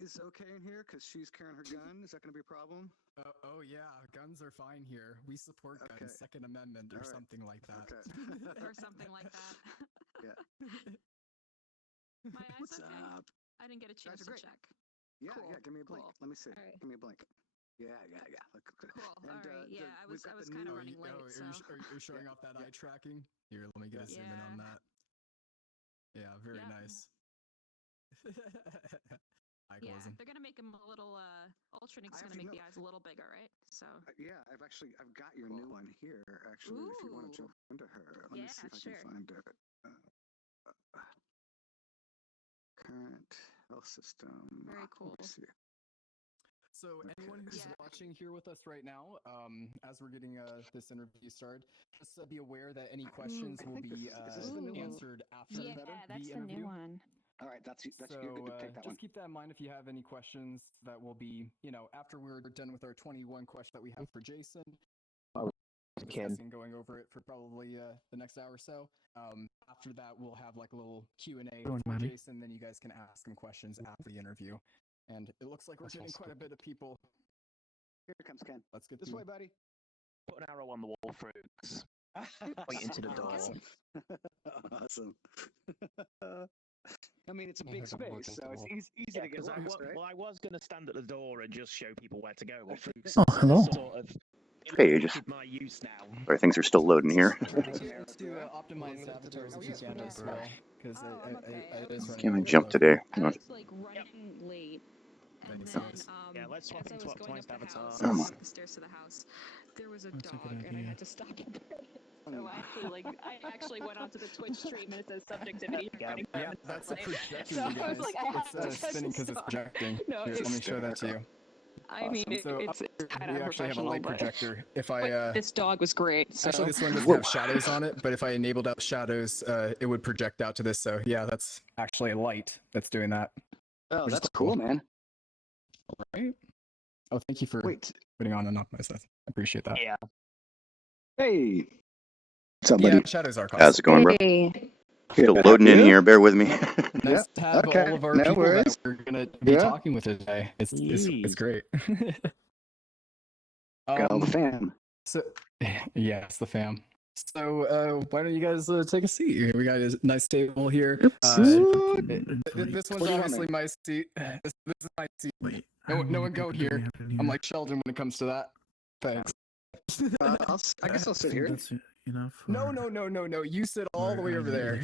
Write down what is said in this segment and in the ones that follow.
is okay in here because she's carrying her gun? Is that going to be a problem? Oh yeah, guns are fine here. We support guns, Second Amendment or something like that. Okay. Or something like that. Yeah. My eyes What's okay? up? I didn't get a chance to check. Yeah, Cool. yeah. Give me a blink. Cool. Let me see. Right. Give me a blink. Yeah. Look good. Cool. And, All right. Yeah, I was kind of running late. So. Are you showing off that eye tracking? Here, let me get a zoom in on that. Yeah, very nice. Yeah, they're gonna make him a little. Ultronix is gonna make the eyes a little bigger, right? So. Yeah, I've got your new one here. Actually, if you want to jump into her, let me see if I can find it. Current health system. Very cool. So anyone who's watching here with us right now, as we're getting this interview started, just be aware that any questions will be answered after the interview. That's the new one. All right, that's so, you're good to take that just keep that in mind if you have any questions that will be, after we're done with our 21 questions that we have for Jason. Going over it for probably the next hour or so. After that, we'll have like a little Q&A for Jason, then you guys can ask him questions after the interview. And it looks like we're getting quite a bit of people. Here comes Ken. Let's get this way, buddy. Put an arrow on the wall, Fruits. Point into the door. Awesome. I mean, it's a big space, so it's easy to get lost, right? Well, I was going to stand at the door and just show people where to go. But Fruits hello. Sort of Hey, you just. my use now. Sorry, things are still loading here. To optimize avatars if you can as well, because it is running. Can't I jump today? I was like running late. And then, let's swap as I into was going up the avatar. house, Come on. up the stairs to the house, there was a dog, and I had to stop it. So I actually went onto the Twitch stream, and it says subjectivity. Yeah, that's a projector, so you guys. I was like, I have it's to spinning because it's projecting. No, Here, let me show that to you. I mean, it's kind of we actually have a light projector. But this dog was great. So. Actually, this one doesn't have shadows on it, but if I enabled out shadows, it would project out to this. So yeah, that's actually a light that's doing that. Oh, that's cool, man. All right. Oh, thank you for putting on and off my stuff. I appreciate that. Yeah. Hey. What's up, buddy? Yeah, shadows are cool. How's it going, bro? Still loading in here. Bear with me. Nice to have all of our people that we're going to be talking with today. It's great. The fam. So, yeah, it's the fam. So, why don't you guys take a seat? We got a nice table here. This one's obviously my seat. This is my seat. No one go here. I'm like Sheldon when it comes to that. Thanks. I guess I'll sit here. No. You sit all the way over there.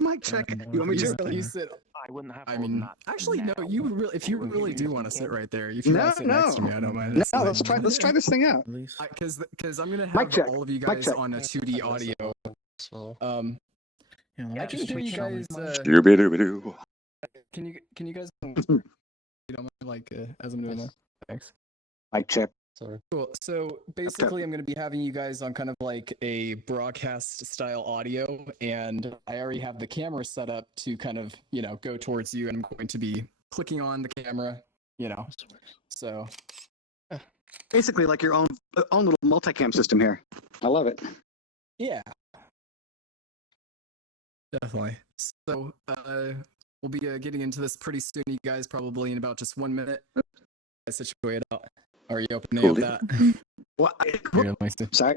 Mic check. You want me to? You sit. I wouldn't have. I mean, actually, no. If you really do want to sit right there, if you want to sit next to me, I don't mind. No, let's try this thing out. Because I'm gonna have all of you guys on a 2D audio. I can hear you guys. Can you guys? You don't mind, like as I'm doing that. Thanks. Mic check. Sorry. Cool. So basically, I'm going to be having you guys on kind of like a broadcast style audio, and I already have the camera set up to kind of, go towards you, and I'm going to be clicking on the camera, So basically, like your own little multicam system here. I love it. Yeah. Definitely. So we'll be getting into this pretty soon, you guys, probably in about just 1 minute. Situate out. Are you opening up that? What? Sorry.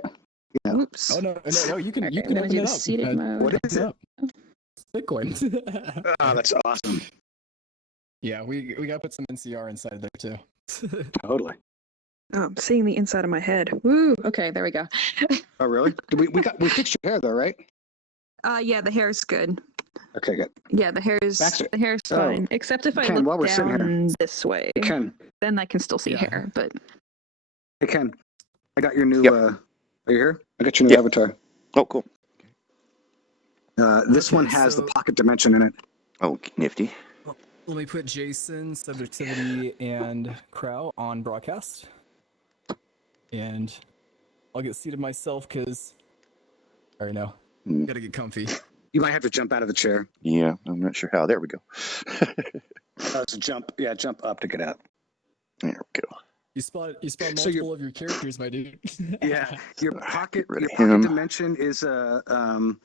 Oops. Oh no! You can open it up. What is it? Bitcoin. Oh, that's awesome. Yeah, we gotta put some NCR inside there too. Totally. Oh, I'm seeing the inside of my head. Woo! Okay, there we go. Oh, really? We fixed your hair though, right? Yeah, the hair's good. Okay, good. Yeah, the hair's fine. Except if I look down this way, then I can still see hair. But hey, Ken, I got your new. Are you here? I got your new avatar. Oh, cool. This one has the pocket dimension in it. Oh, nifty. Let me put Jason, Subjectivity, and Crow on broadcast, and I'll get seated myself because I already know. Gotta get comfy. You might have to jump out of the chair. Yeah, I'm not sure how. There we go. So jump up to get out. There we go. You spot multiple of your characters, my dude. Yeah, your pocket dimension is on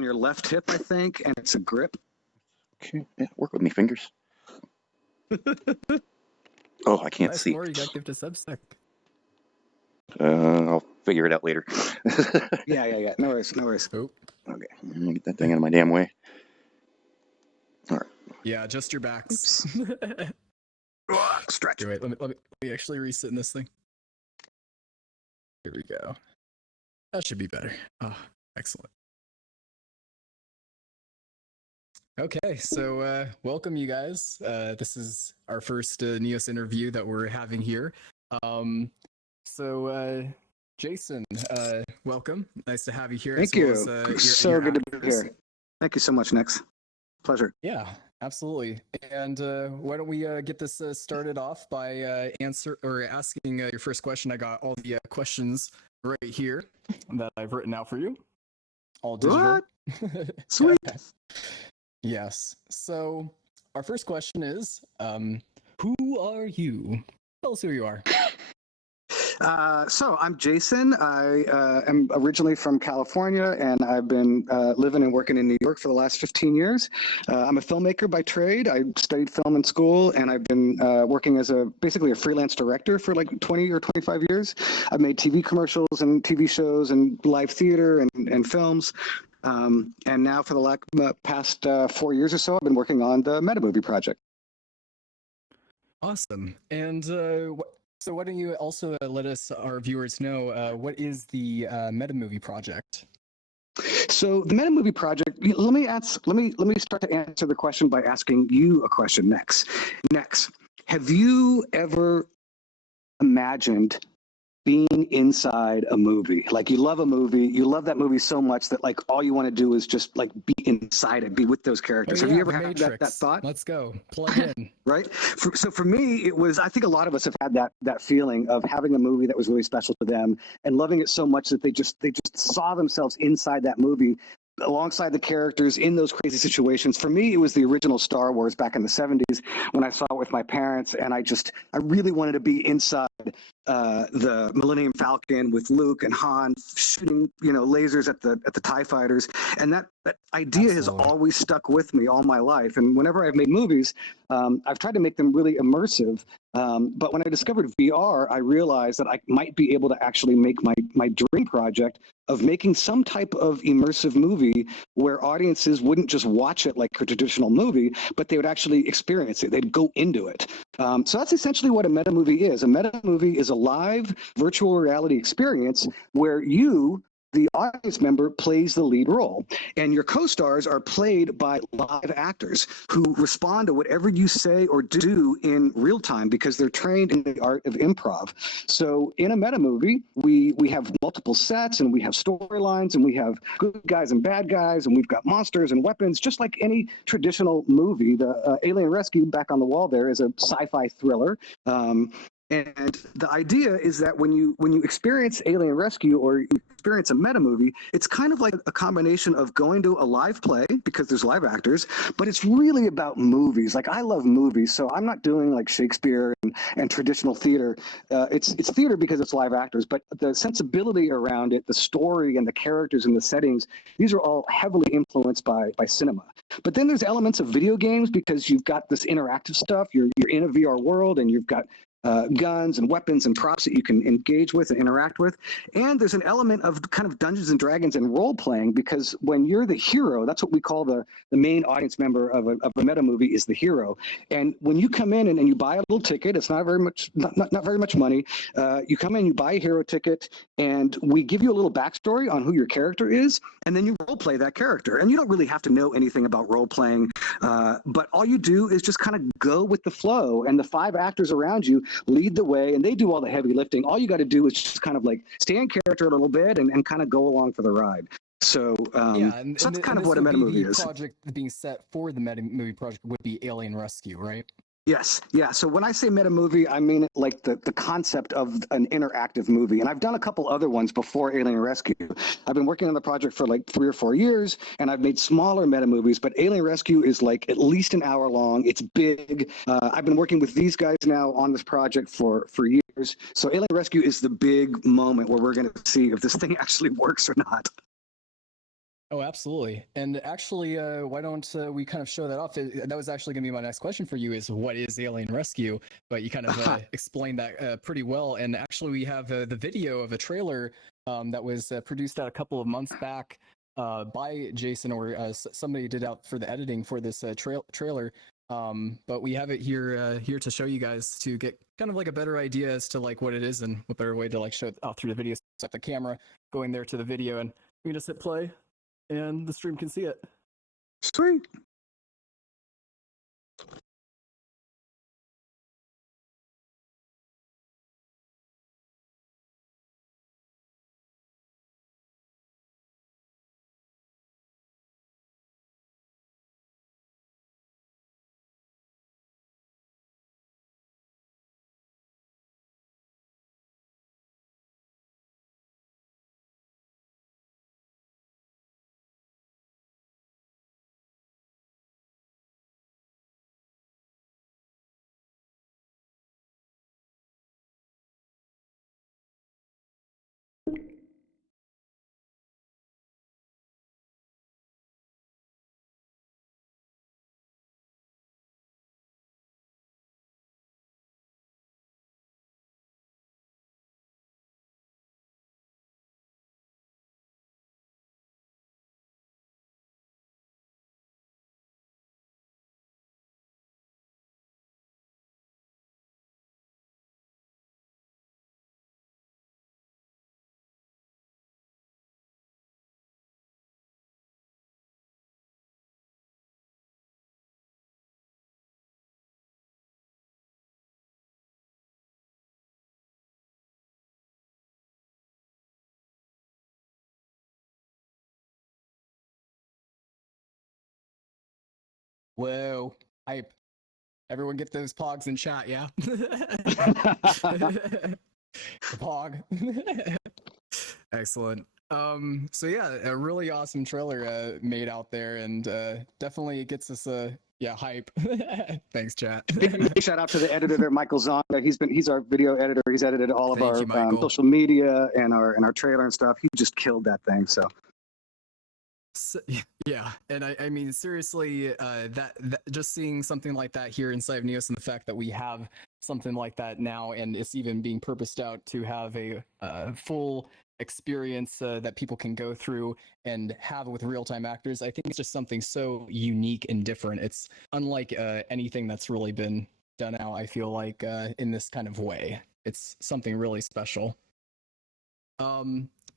your left hip, I think, and it's a grip. Okay, yeah, work with me, fingers. Oh, I can't Nice, see. More, you got gift a Substack. I'll figure it out later. Yeah. No worries. Oh. Okay, let me get that thing out of my damn way. All right. Yeah, adjust your backs. Stretch. Okay, wait, let me actually reset in this thing. Here we go. That should be better. Oh, excellent. Okay, so welcome you guys. This is our first Neos interview that we're having here. Jason, welcome. Nice to have you here. Thank you. So good to be here. Thank you so much, Nix. Pleasure. Yeah, absolutely. And why don't we get this started off by asking your first question. I got all the questions right here that I've written out for you. All digital. What? Sweet. Yes. So our first question is, who are you? Tell us who you are. So I'm Jason. I am originally from California, and I've been living and working in New York for the last 15 years. I'm a filmmaker by trade. I studied film in school, and I've been working as basically a freelance director for like 20 or 25 years. I've made TV commercials and TV shows and live theater and films. And now for the past 4 years or so, I've been working on the Metamovie project. Awesome. And so why don't you also let our viewers know, what is the Metamovie project? So the Metamovie project, let me start to answer the question by asking you a question next. Have you ever imagined being inside a movie? Like, you love a movie, you love that movie so much that like all you want to do is just like be inside it, be with those characters. Have you ever had that thought? Let's go. Plug in. Right? So for me, it was, I think a lot of us have had that feeling of having a movie that was really special to them and loving it so much that they just saw themselves inside that movie, alongside the characters in those crazy situations. For me, it was the original Star Wars back in the 70s when I saw it with my parents, and I really wanted to be inside the Millennium Falcon with Luke and Han shooting, lasers at the TIE fighters. And that idea has always stuck with me all my life. And whenever I've made movies, I've tried to make them really immersive. But when I discovered VR, I realized that I might be able to actually make my dream project of making some type of immersive movie where audiences wouldn't just watch it like a traditional movie, but they would actually experience it. They'd go into it. So that's essentially what a metamovie is. A metamovie is a live virtual reality experience where you, the audience member, plays the lead role, and your co-stars are played by live actors who respond to whatever you say or do in real time because they're trained in the art of improv. So in a meta movie, we have multiple sets, and we have storylines, and we have good guys and bad guys, and we've got monsters and weapons, just like any traditional movie. The Alien Rescue, back on the wall there, is a sci-fi thriller. And the idea is that when you experience Alien Rescue or you experience a meta movie, it's kind of like a combination of going to a live play because there's live actors, but it's really about movies. Like, I love movies, so I'm not doing like Shakespeare and traditional theater. It's theater because it's live actors, but the sensibility around it, the story and the characters and the settings, these are all heavily influenced by cinema. But then there's elements of video games because you've got this interactive stuff. You're in a VR world, and you've got guns and weapons and props that you can engage with and interact with. And there's an element of kind of Dungeons and Dragons and role playing, because when you're the hero, that's what we call the main audience member of a meta movie is the hero. And when you come in and you buy a little ticket, it's not very much money. You come in, you buy a hero ticket, and we give you a little backstory on who your character is, and then you role play that character. And you don't really have to know anything about role playing, but all you do is just kind of go with the flow, and the 5 actors around you lead the way, and they do all the heavy lifting. All you got to do is just kind of like stay in character a little bit and kind of go along for the ride. So, so that's kind of what a metamovie is. The project being set for the Metamovie project would be Alien Rescue, right? Yes. Yeah. So when I say metamovie, I mean like the concept of an interactive movie. And I've done a couple other ones before Alien Rescue. I've been working on the project for like 3 or 4 years, and I've made smaller metamovies, but Alien Rescue is like at least an hour long. It's big. I've been working with these guys now on this project for years. So Alien Rescue is the big moment where we're going to see if this thing actually works or not. Oh, absolutely. And actually, why don't we kind of show that off? That was actually going to be my next question for you: is what is Alien Rescue? But you kind of explained that pretty well. And actually, we have the video of a trailer that was produced out a couple of months back by Jason, or somebody did out for the editing for this trailer. But we have it here to show you guys to get kind of like a better idea as to like what it is, and what better way to like show it out through the video. So the camera going there to the video, and we can just hit play, and the stream can see it. Sweet. Whoa, hype. Everyone get those pogs in chat, yeah? The pog. Excellent. So yeah, a really awesome trailer made out there, and definitely gets us hype. Thanks, chat. Big shout out to the editor there, Michael Zonda. He's our video editor. He's edited all of Thank our you, Michael. social media and our trailer and stuff. He just killed that thing. So Yeah, and I mean seriously, that just seeing something like that here inside of Neos, and the fact that we have something like that now, and it's even being purposed out to have a full experience that people can go through and have with real-time actors. I think it's just something so unique and different. It's unlike anything that's really been done out, I feel like, in this kind of way. It's something really special.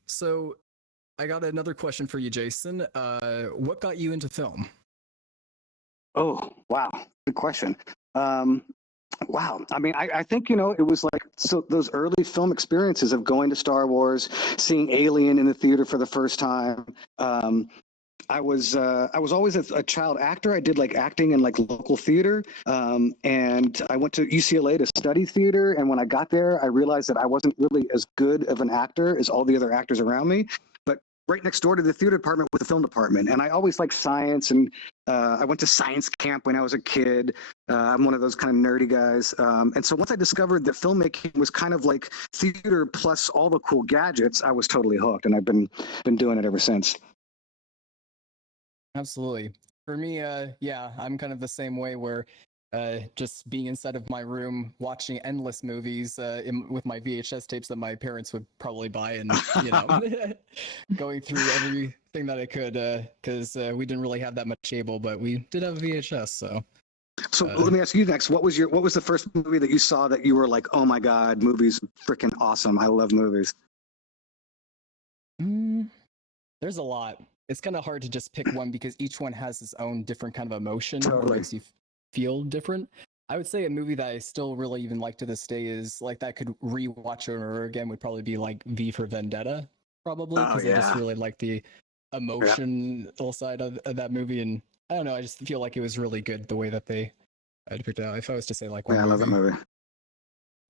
So I got another question for you, Jason. What got you into film? oh wow, good question. Wow. I mean, I think, it was like, so those early film experiences of going to Star Wars, seeing Alien in the theater for the first time. I was always a child actor. I did like acting in like local theater, and I went to UCLA to study theater. And when I got there, I realized that I wasn't really as good of an actor as all the other actors around me. But right next door to the theater department was the film department, and I always liked science. And I went to science camp when I was a kid. I'm one of those kind of nerdy guys. And so once I discovered that filmmaking was kind of like theater plus all the cool gadgets, I was totally hooked, and I've been doing it ever since. Absolutely. For me, I'm kind of the same way, where just being inside of my room watching endless movies with my VHS tapes that my parents would probably buy, and going through everything that I could, because we didn't really have that much cable, but we did have a VHS. So let me ask you next. What was the first movie that you saw that you were like, oh my god, movies freaking awesome? I love movies. There's a lot. It's kind of hard to just pick one, because each one has its own different kind of emotion, Totally. or makes you feel different. I would say a movie that I still really even like to this day is like that I could rewatch over again would probably be like V for Vendetta, probably, Oh, because I just yeah. really like the emotional side of that movie, and I don't know, I just feel like it was really good the way that they depicted it out. If I was to say like one Yeah, I love that movie.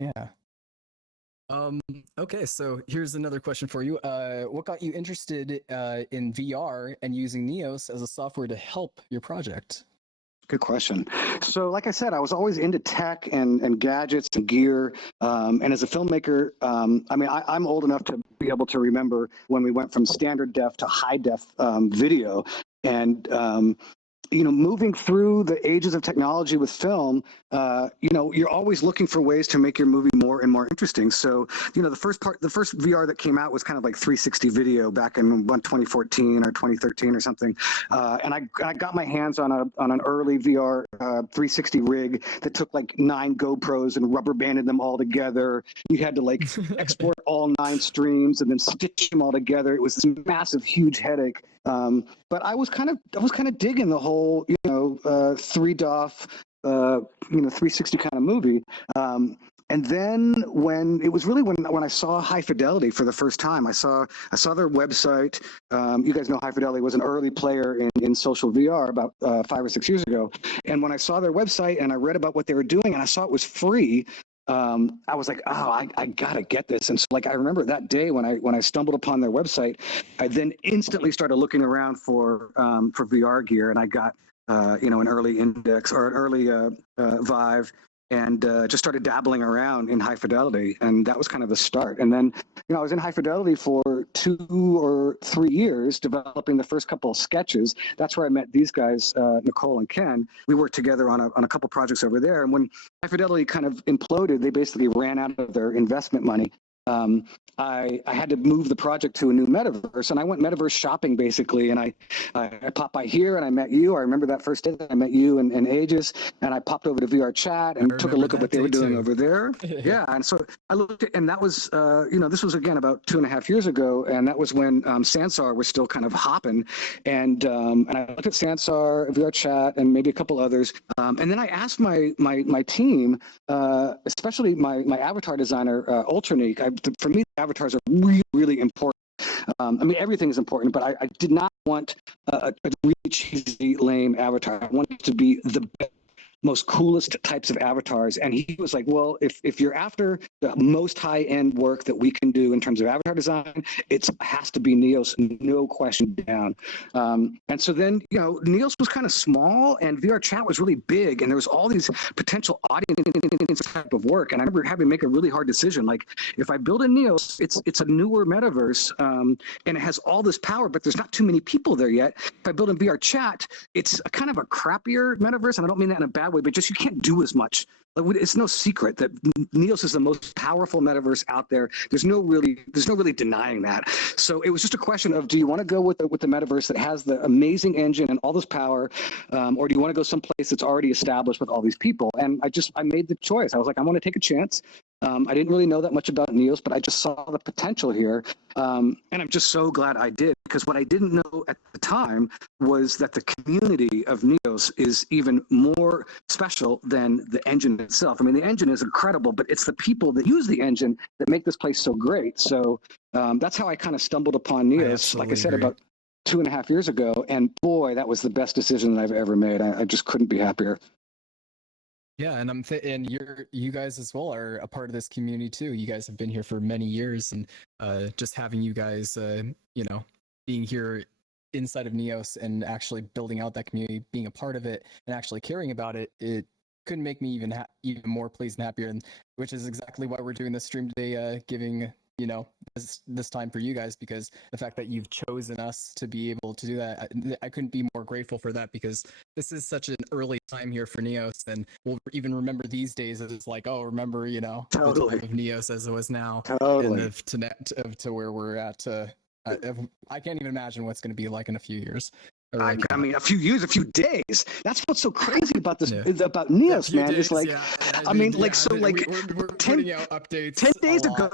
Yeah. Okay, so here's another question for you. What got you interested in VR and using Neos as a software to help your project? Good question. So, like I said, I was always into tech and gadgets and gear. And as a filmmaker, I mean, I'm old enough to be able to remember when we went from standard def to high def video. And you know, moving through the ages of technology with film, you know, you're always looking for ways to make your movie more and more interesting. So, you know, the first VR that came out was kind of like 360 video back in 2014 or 2013 or something. And I got my hands on an early VR 360 rig that took like 9 GoPros and rubber banded them all together. You had to like export all 9 streams and then stitch them all together. It was this massive, huge headache. But I was kind of digging the whole, you know, 3 DOF, you know, 360 kind of movie. And then when I saw High Fidelity for the first time, I saw their website. You guys know High Fidelity was an early player in social VR about 5 or 6 years ago. And when I saw their website and I read about what they were doing and I saw it was free, I was like, oh, I gotta get this. And so, like, I remember that day when I stumbled upon their website, I then instantly started looking around for VR gear, and I got you know, an early Index or an early Vive, and just started dabbling around in High Fidelity, and that was kind of the start. And then, you know, I was in High Fidelity for 2 or 3 years developing the first couple of sketches. That's where I met these guys, Nicole and Ken. We worked together on a couple projects over there. And when High Fidelity kind of imploded, they basically ran out of their investment money. I had to move the project to a new metaverse, and I went metaverse shopping basically. And I popped by here, and I met you. I remember that first day that I met you and Aegis, and I popped over to VR Chat and took a look at what they were doing over there. Yeah, and so I looked at, and that was, you know, this was again about 2.5 years ago, and that was when Sansar was still kind of hopping, and I looked at Sansar, VR Chat, and maybe a couple others, and then I asked my team, especially my avatar designer, Ultranique. For me, avatars are really, really important. I mean, everything is important, but I did not want a really cheesy, lame avatar. I wanted it to be the most coolest types of avatars. And he was like, well, if you're after the most high-end work that we can do in terms of avatar design, it has to be Neos, no question down. And so then, you know, Neos was kind of small and VR Chat was really big, and there was all these potential audience type of work. And I remember having to make a really hard decision. Like, if I build a Neos, it's a newer metaverse, and it has all this power, but there's not too many people there yet. If I build in VR Chat, it's a kind of a crappier metaverse, and I don't mean that in a bad way, but just you can't do as much. It's no secret that Neos is the most powerful metaverse out there. There's no really denying that. So it was just a question of, do you want to go with the metaverse that has the amazing engine and all this power, or do you want to go someplace that's already established with all these people? And I made the choice. I was like, I want to take a chance. I didn't really know that much about Neos, but I just saw the potential here. And I'm just so glad I did, because what I didn't know at the time was that the community of Neos is even more special than the engine itself. I mean, the engine is incredible, but it's the people that use the engine that make this place so great. So that's how I kind of stumbled upon Neos, like I said, about 2.5 years ago. And boy, that was the best decision that I've ever made. I just couldn't be happier. Yeah, and and you guys as well are a part of this community too. You guys have been here for many years, and just having you guys, you know, being here inside of Neos and actually building out that community, being a part of it, and actually caring about it, it couldn't make me even more pleased and happier. And which is exactly why we're doing this stream today, giving, you know, this time for you guys, because the fact that you've chosen us to be able to do that, I couldn't be more grateful for that, because this is such an early time here for Neos, and we'll even remember these days as it's like, oh, remember, you know, Totally. the time of Neos as it was now, Totally. and to where we're at. I can't even imagine what's going to be like in a few years. I mean, a few years, a few days. That's what's so crazy about this, about Neos, man. Days, it's like, I mean, like, so like we're 10, putting out updates 10 days ago,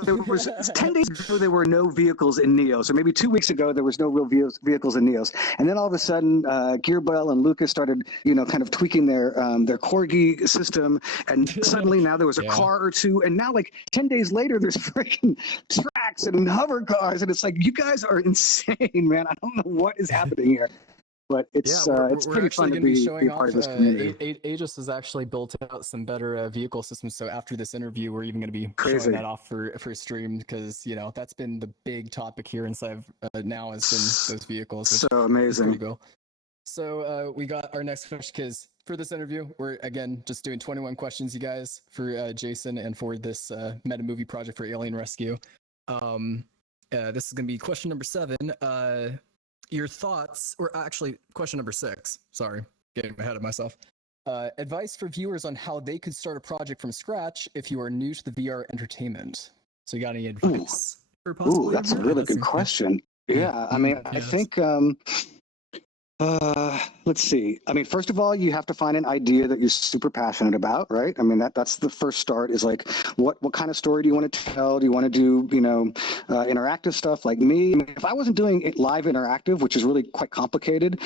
there were no vehicles in Neos, or maybe 2 weeks ago, there was no real vehicles in Neos. And then all of a sudden, Gearbell and Lucas started, you know, kind of tweaking their Corgi system. And suddenly now there was a car or two. And now, like 10 days later, there's freaking tracks and hover cars. And it's like, you guys are insane, man. I don't know what is happening here. But it's pretty fun to be part of this community. Aegis has actually built out some better vehicle systems. So after this interview, we're even going to be Crazy. showing that off for stream, because, you know, that's been the big topic here inside now has been those vehicles. So amazing. Pretty cool. So we got our next question because for this interview, we're again just doing 21 questions, you guys, for Jason and for this Metamovie project for Alien Rescue. This is going to be question number 7. Your thoughts, or actually question number 6. Sorry, getting ahead of myself. Advice for viewers on how they could start a project from scratch if you are new to the VR entertainment. So you got any advice? Ooh, that's a really good question. Yeah, I mean, I think let's see. I mean, first of all, you have to find an idea that you're super passionate about, right? I mean, that's the first start. Is like, what kind of story do you want to tell? Do you want to do, interactive stuff like me? I mean, if I wasn't doing it live interactive, which is really quite complicated,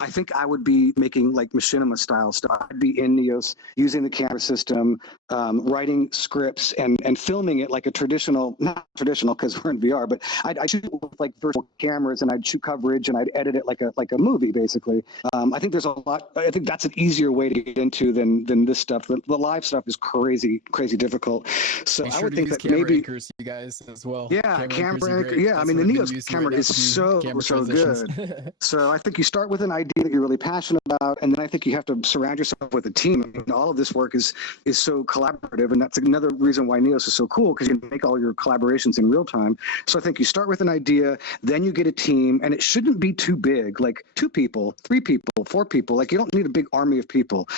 I think I would be making like machinima style stuff. I'd be in Neos using the camera system, writing scripts and filming it like a traditional, not traditional because we're in VR, but I'd shoot with like virtual cameras and I'd shoot coverage and I'd edit it like a movie. Basically, I think there's a lot. I think that's an easier way to get into than this stuff. The live stuff is crazy difficult. So I would think that maybe anchors, you guys as well. Yeah, camera anchor. Yeah, I mean the Neos camera is so good. So I think you start with an idea that you're really passionate about, and then I think you have to surround yourself with a team. I mean, all of this work is so collaborative, and that's another reason why Neos is so cool because you can make all your collaborations in real time. So I think you start with an idea, then you get a team, and it shouldn't be too big, like 2 people, 3 people, 4 people. Like you don't need a big army of people.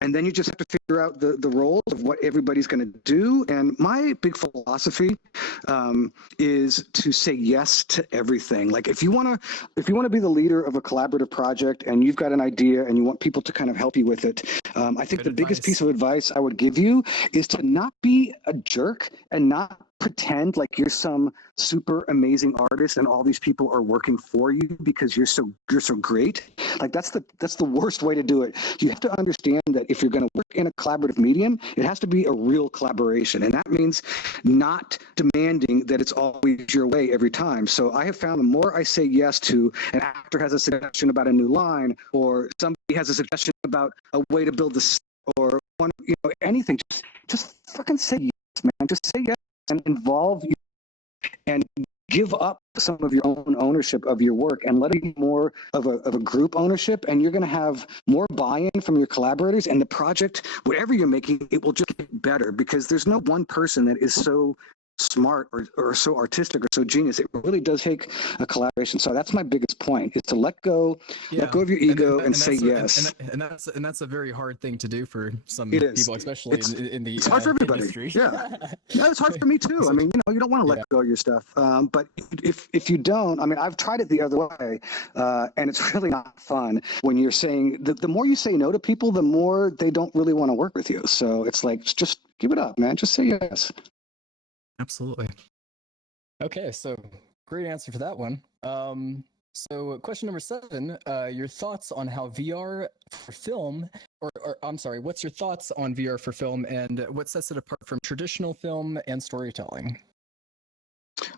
And then you just have to figure out the roles of what everybody's going to do. And my big philosophy is to say yes to everything. Like if you want to be the leader of a collaborative project and you've got an idea and you want people to kind of help you with it, I think the biggest piece of advice I would give you is to not be a jerk and not pretend like you're some super amazing artist and all these people are working for you because you're so great. Like that's the worst way to do it. You have to understand that if you're going to work in a collaborative medium, it has to be a real collaboration, and that means not demanding that it's always your way every time. So I have found the more I say yes to an actor has a suggestion about a new line, or somebody has a suggestion about a way to build this, or anything, just fucking say yes, man. Just say yes and involve you and give up some of your own ownership of your work and let it be more of a group ownership, and you're going to have more buy-in from your collaborators, and the project, whatever you're making, it will just get better because there's no one person that is so smart or so artistic or so genius. It really does take a collaboration. So that's my biggest point, is to let go of your ego and say yes. And that's a very hard thing to do for some It is. people, especially in the it's hard for everybody. industry. Yeah, it's hard for me too. I mean, you don't want to let go of your stuff. But if you don't, I mean, I've tried it the other way, and it's really not fun when you're saying the more you say no to people, the more they don't really want to work with you. So it's like, just give it up, man. Just say yes. Absolutely. Okay, so great answer for that one. So question number 7, your thoughts on how VR for film, or I'm sorry, what's your thoughts on VR for film and what sets it apart from traditional film and storytelling?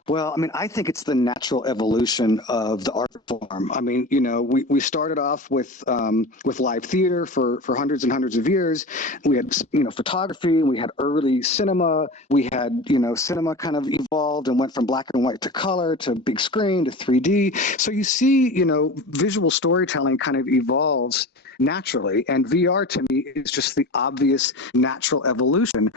Well, I mean, I think it's the natural evolution of the art form. I mean, we started off with live theater for hundreds and hundreds of years. We had, photography, we had early cinema. We had, cinema kind of evolved and went from black and white to color to big screen to 3D. So you see, visual storytelling kind of evolves naturally, and VR to me is just the obvious natural evolution.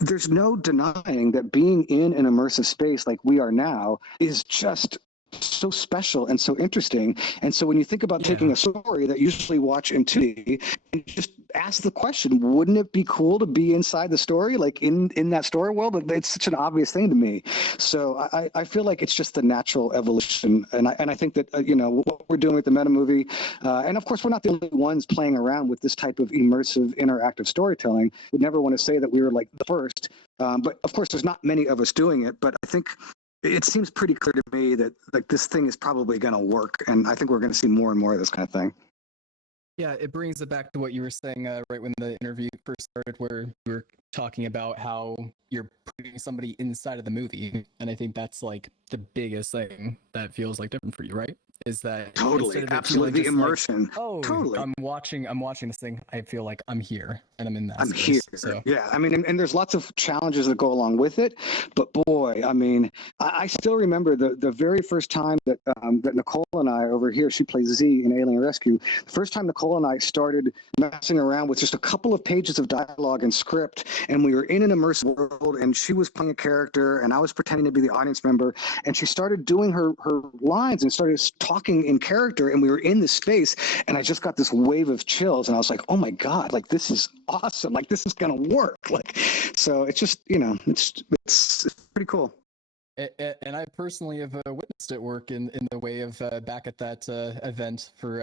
There's no denying that being in an immersive space like we are now is just so special and so interesting. And so when you think about taking a story that you usually watch in 2D and just ask the question, wouldn't it be cool to be inside the story, like in that story world? It's such an obvious thing to me. So I feel like it's just the natural evolution. And I think that, what we're doing with the Metamovie, and of course, we're not the only ones playing around with this type of immersive, interactive storytelling. We'd never want to say that we were like the first. But of course, there's not many of us doing it. But I think it seems pretty clear to me that like this thing is probably going to work, and I think we're going to see more and more of this kind of thing. Yeah, it brings it back to what you were saying right when the interview first started, where you were talking about how you're putting somebody inside of the movie, and I think that's like the biggest thing that feels like different for you, right? is that Totally, instead of it absolutely, feeling the just like, immersion. oh, Totally. I'm watching this thing, I feel like I'm here and I'm in that I'm space. here. So Yeah, I mean, and there's lots of challenges that go along with it, but boy, I mean, I still remember the very first time that that Nicole and I over here, she plays Z in Alien Rescue. The first time Nicole and I started messing around with just a couple of pages of dialogue and script, and we were in an immersive world, and she was playing a character, and I was pretending to be the audience member, and she started doing her lines and started talking in character, and we were in this space, and I just got this wave of chills, and I was like, oh my god, like this is awesome, like this is gonna work, like, so it's just, you know, it's pretty cool. and I personally have witnessed it work in the way of back at that event for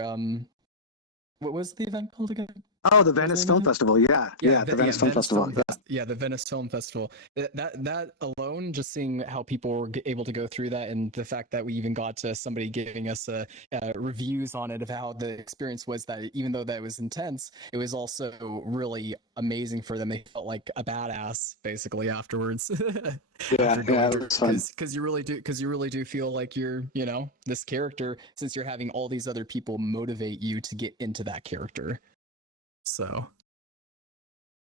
what was the event called again? Oh, the Venice Film Festival. Yeah, the Venice Film Festival. Yeah, the Venice Film Festival. That alone, just seeing how people were able to go through that, and the fact that we even got to somebody giving us reviews on it of how the experience was, that even though that was intense, it was also really amazing for them. They felt like a badass basically afterwards. Yeah, it was fun. Because you really do feel like you're, you know, this character, since you're having all these other people motivate you to get into that character. So,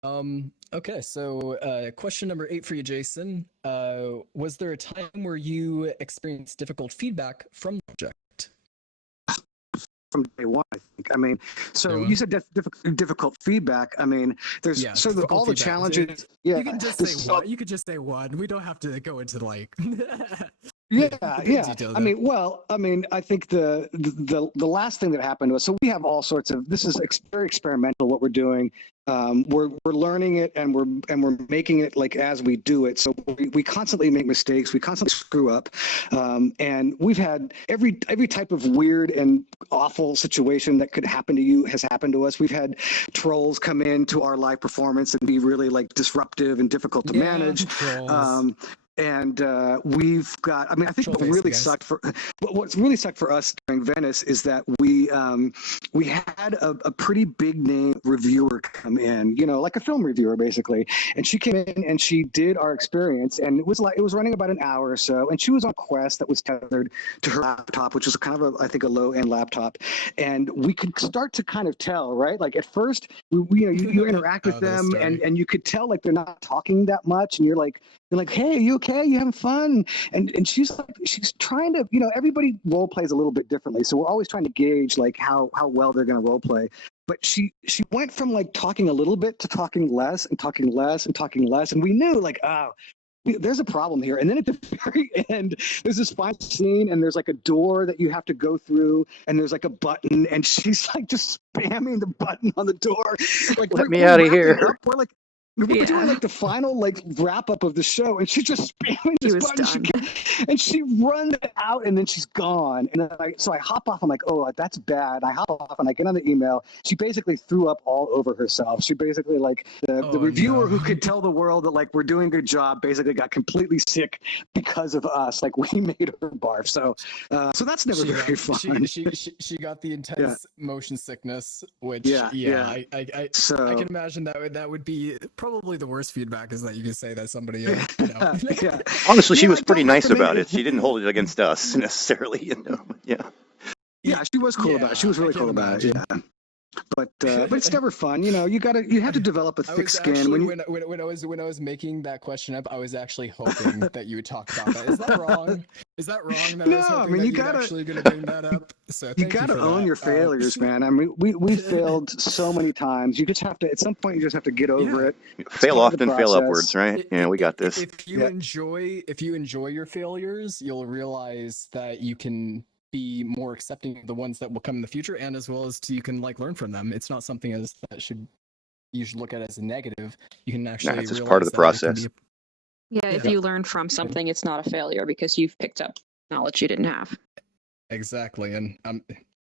okay. So, question number 8 for you, Jason. Was there a time where you experienced difficult feedback from the project? From day one, I think. I mean, so you said difficult feedback. I mean, there's sort of all the challenges. You can just say one. You could just say one. We don't have to go into like. Yeah. I mean, well, I mean, I think the last thing that happened was, so we have all sorts of, this is very experimental what we're doing. We're learning it, and we're making it like as we do it. So we constantly make mistakes. We constantly screw up, and we've had every type of weird and awful situation that could happen to you has happened to us. We've had trolls come into our live performance and be really like disruptive and difficult to manage. And we've got, I mean, I think what really sucked for us during Venice is that we had a pretty big name reviewer come in, you know, like a film reviewer basically. And she came in and she did our experience, and it was running about an hour or so. And she was on a Quest that was tethered to her laptop, which was kind of I think a low end laptop. And we could start to kind of tell, right? Like at first, you interact with them, and you could tell like they're not talking that much, and you're like, hey, are you okay? You having fun? And she's trying to, you know, everybody role plays a little bit differently. So we're always trying to gauge like how well they're going to role play. But she went from like talking a little bit to talking less and talking less and talking less. And we knew like, oh, there's a problem here. And then at the very end, there's this final scene, and there's like a door that you have to go through, and there's like a button, and she's like just spamming the button on the door. Like, let me out of here. We're like, we're doing like the final like wrap up of the show, and she's just spamming this button. And she runs out, and then she's gone. And then so I hop off. I'm like, oh, that's bad. I hop off and I get on the email. She basically threw up all over herself. She basically like the reviewer who could tell the world that like we're doing a good job basically got completely sick because of us. Like we made her barf. So that's never very fun. She got the intense motion sickness, which I can imagine that would be probably the worst feedback, is that you can say that somebody you know. Honestly, she was pretty nice about it. She didn't hold it against us necessarily, you know. Yeah, she was cool about it. She was really cool about it. Yeah. But it's never fun, you know. You have to develop a thick skin. Actually, when I was making that question up, I was actually hoping that you would talk about that. Is that wrong? No, I mean, you gotta actually going to bring that up. So you gotta own your failures, man. I mean, we failed so many times. You just have to, at some point, you just have to get over it. Fail often, fail upwards, right? We got this. If you enjoy your failures, you'll realize that you can be more accepting of the ones that will come in the future, and as well as you can like learn from them. It's not something you should look at as a negative. You can actually it's just part of the process. If you learn from something, it's not a failure because you've picked up knowledge you didn't have. Exactly, and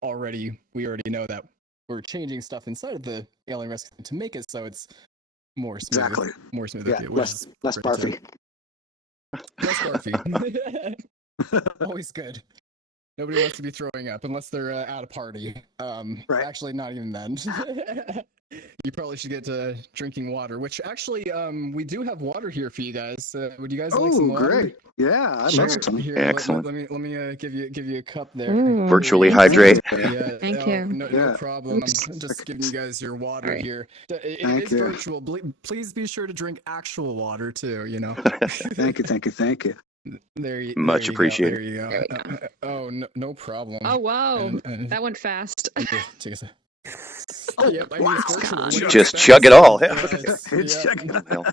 we already know that we're changing stuff inside of the Alien Rescue to make it so it's more smooth. Exactly. More smooth. Yeah, less barfy. Less barfy. Always good. Nobody wants to be throwing up unless they're at a party. Right. Actually, not even then. You probably should get to drinking water, which actually, we do have water here for you guys. Would you guys like some Oh, water? great. Yeah, I'd Sure. love some. Here, Excellent. Let me give you a cup there. Virtually thanks. hydrate. Yeah. Thank oh, you. No Yeah. problem. Oops. I'm just giving you guys your water Alright. here. It Thank is you. virtual. Please be sure to drink actual water too. You know. Thank you, thank you, thank you. Much appreciated. There you go. There we go. Oh, no problem. Oh, whoa. And- That went fast. Take a sec. Oh, Yep, I mean, wow. it's virtual. What do you Just expect? chug it all. Yeah, Yeah. It's yeah. checking out. Well,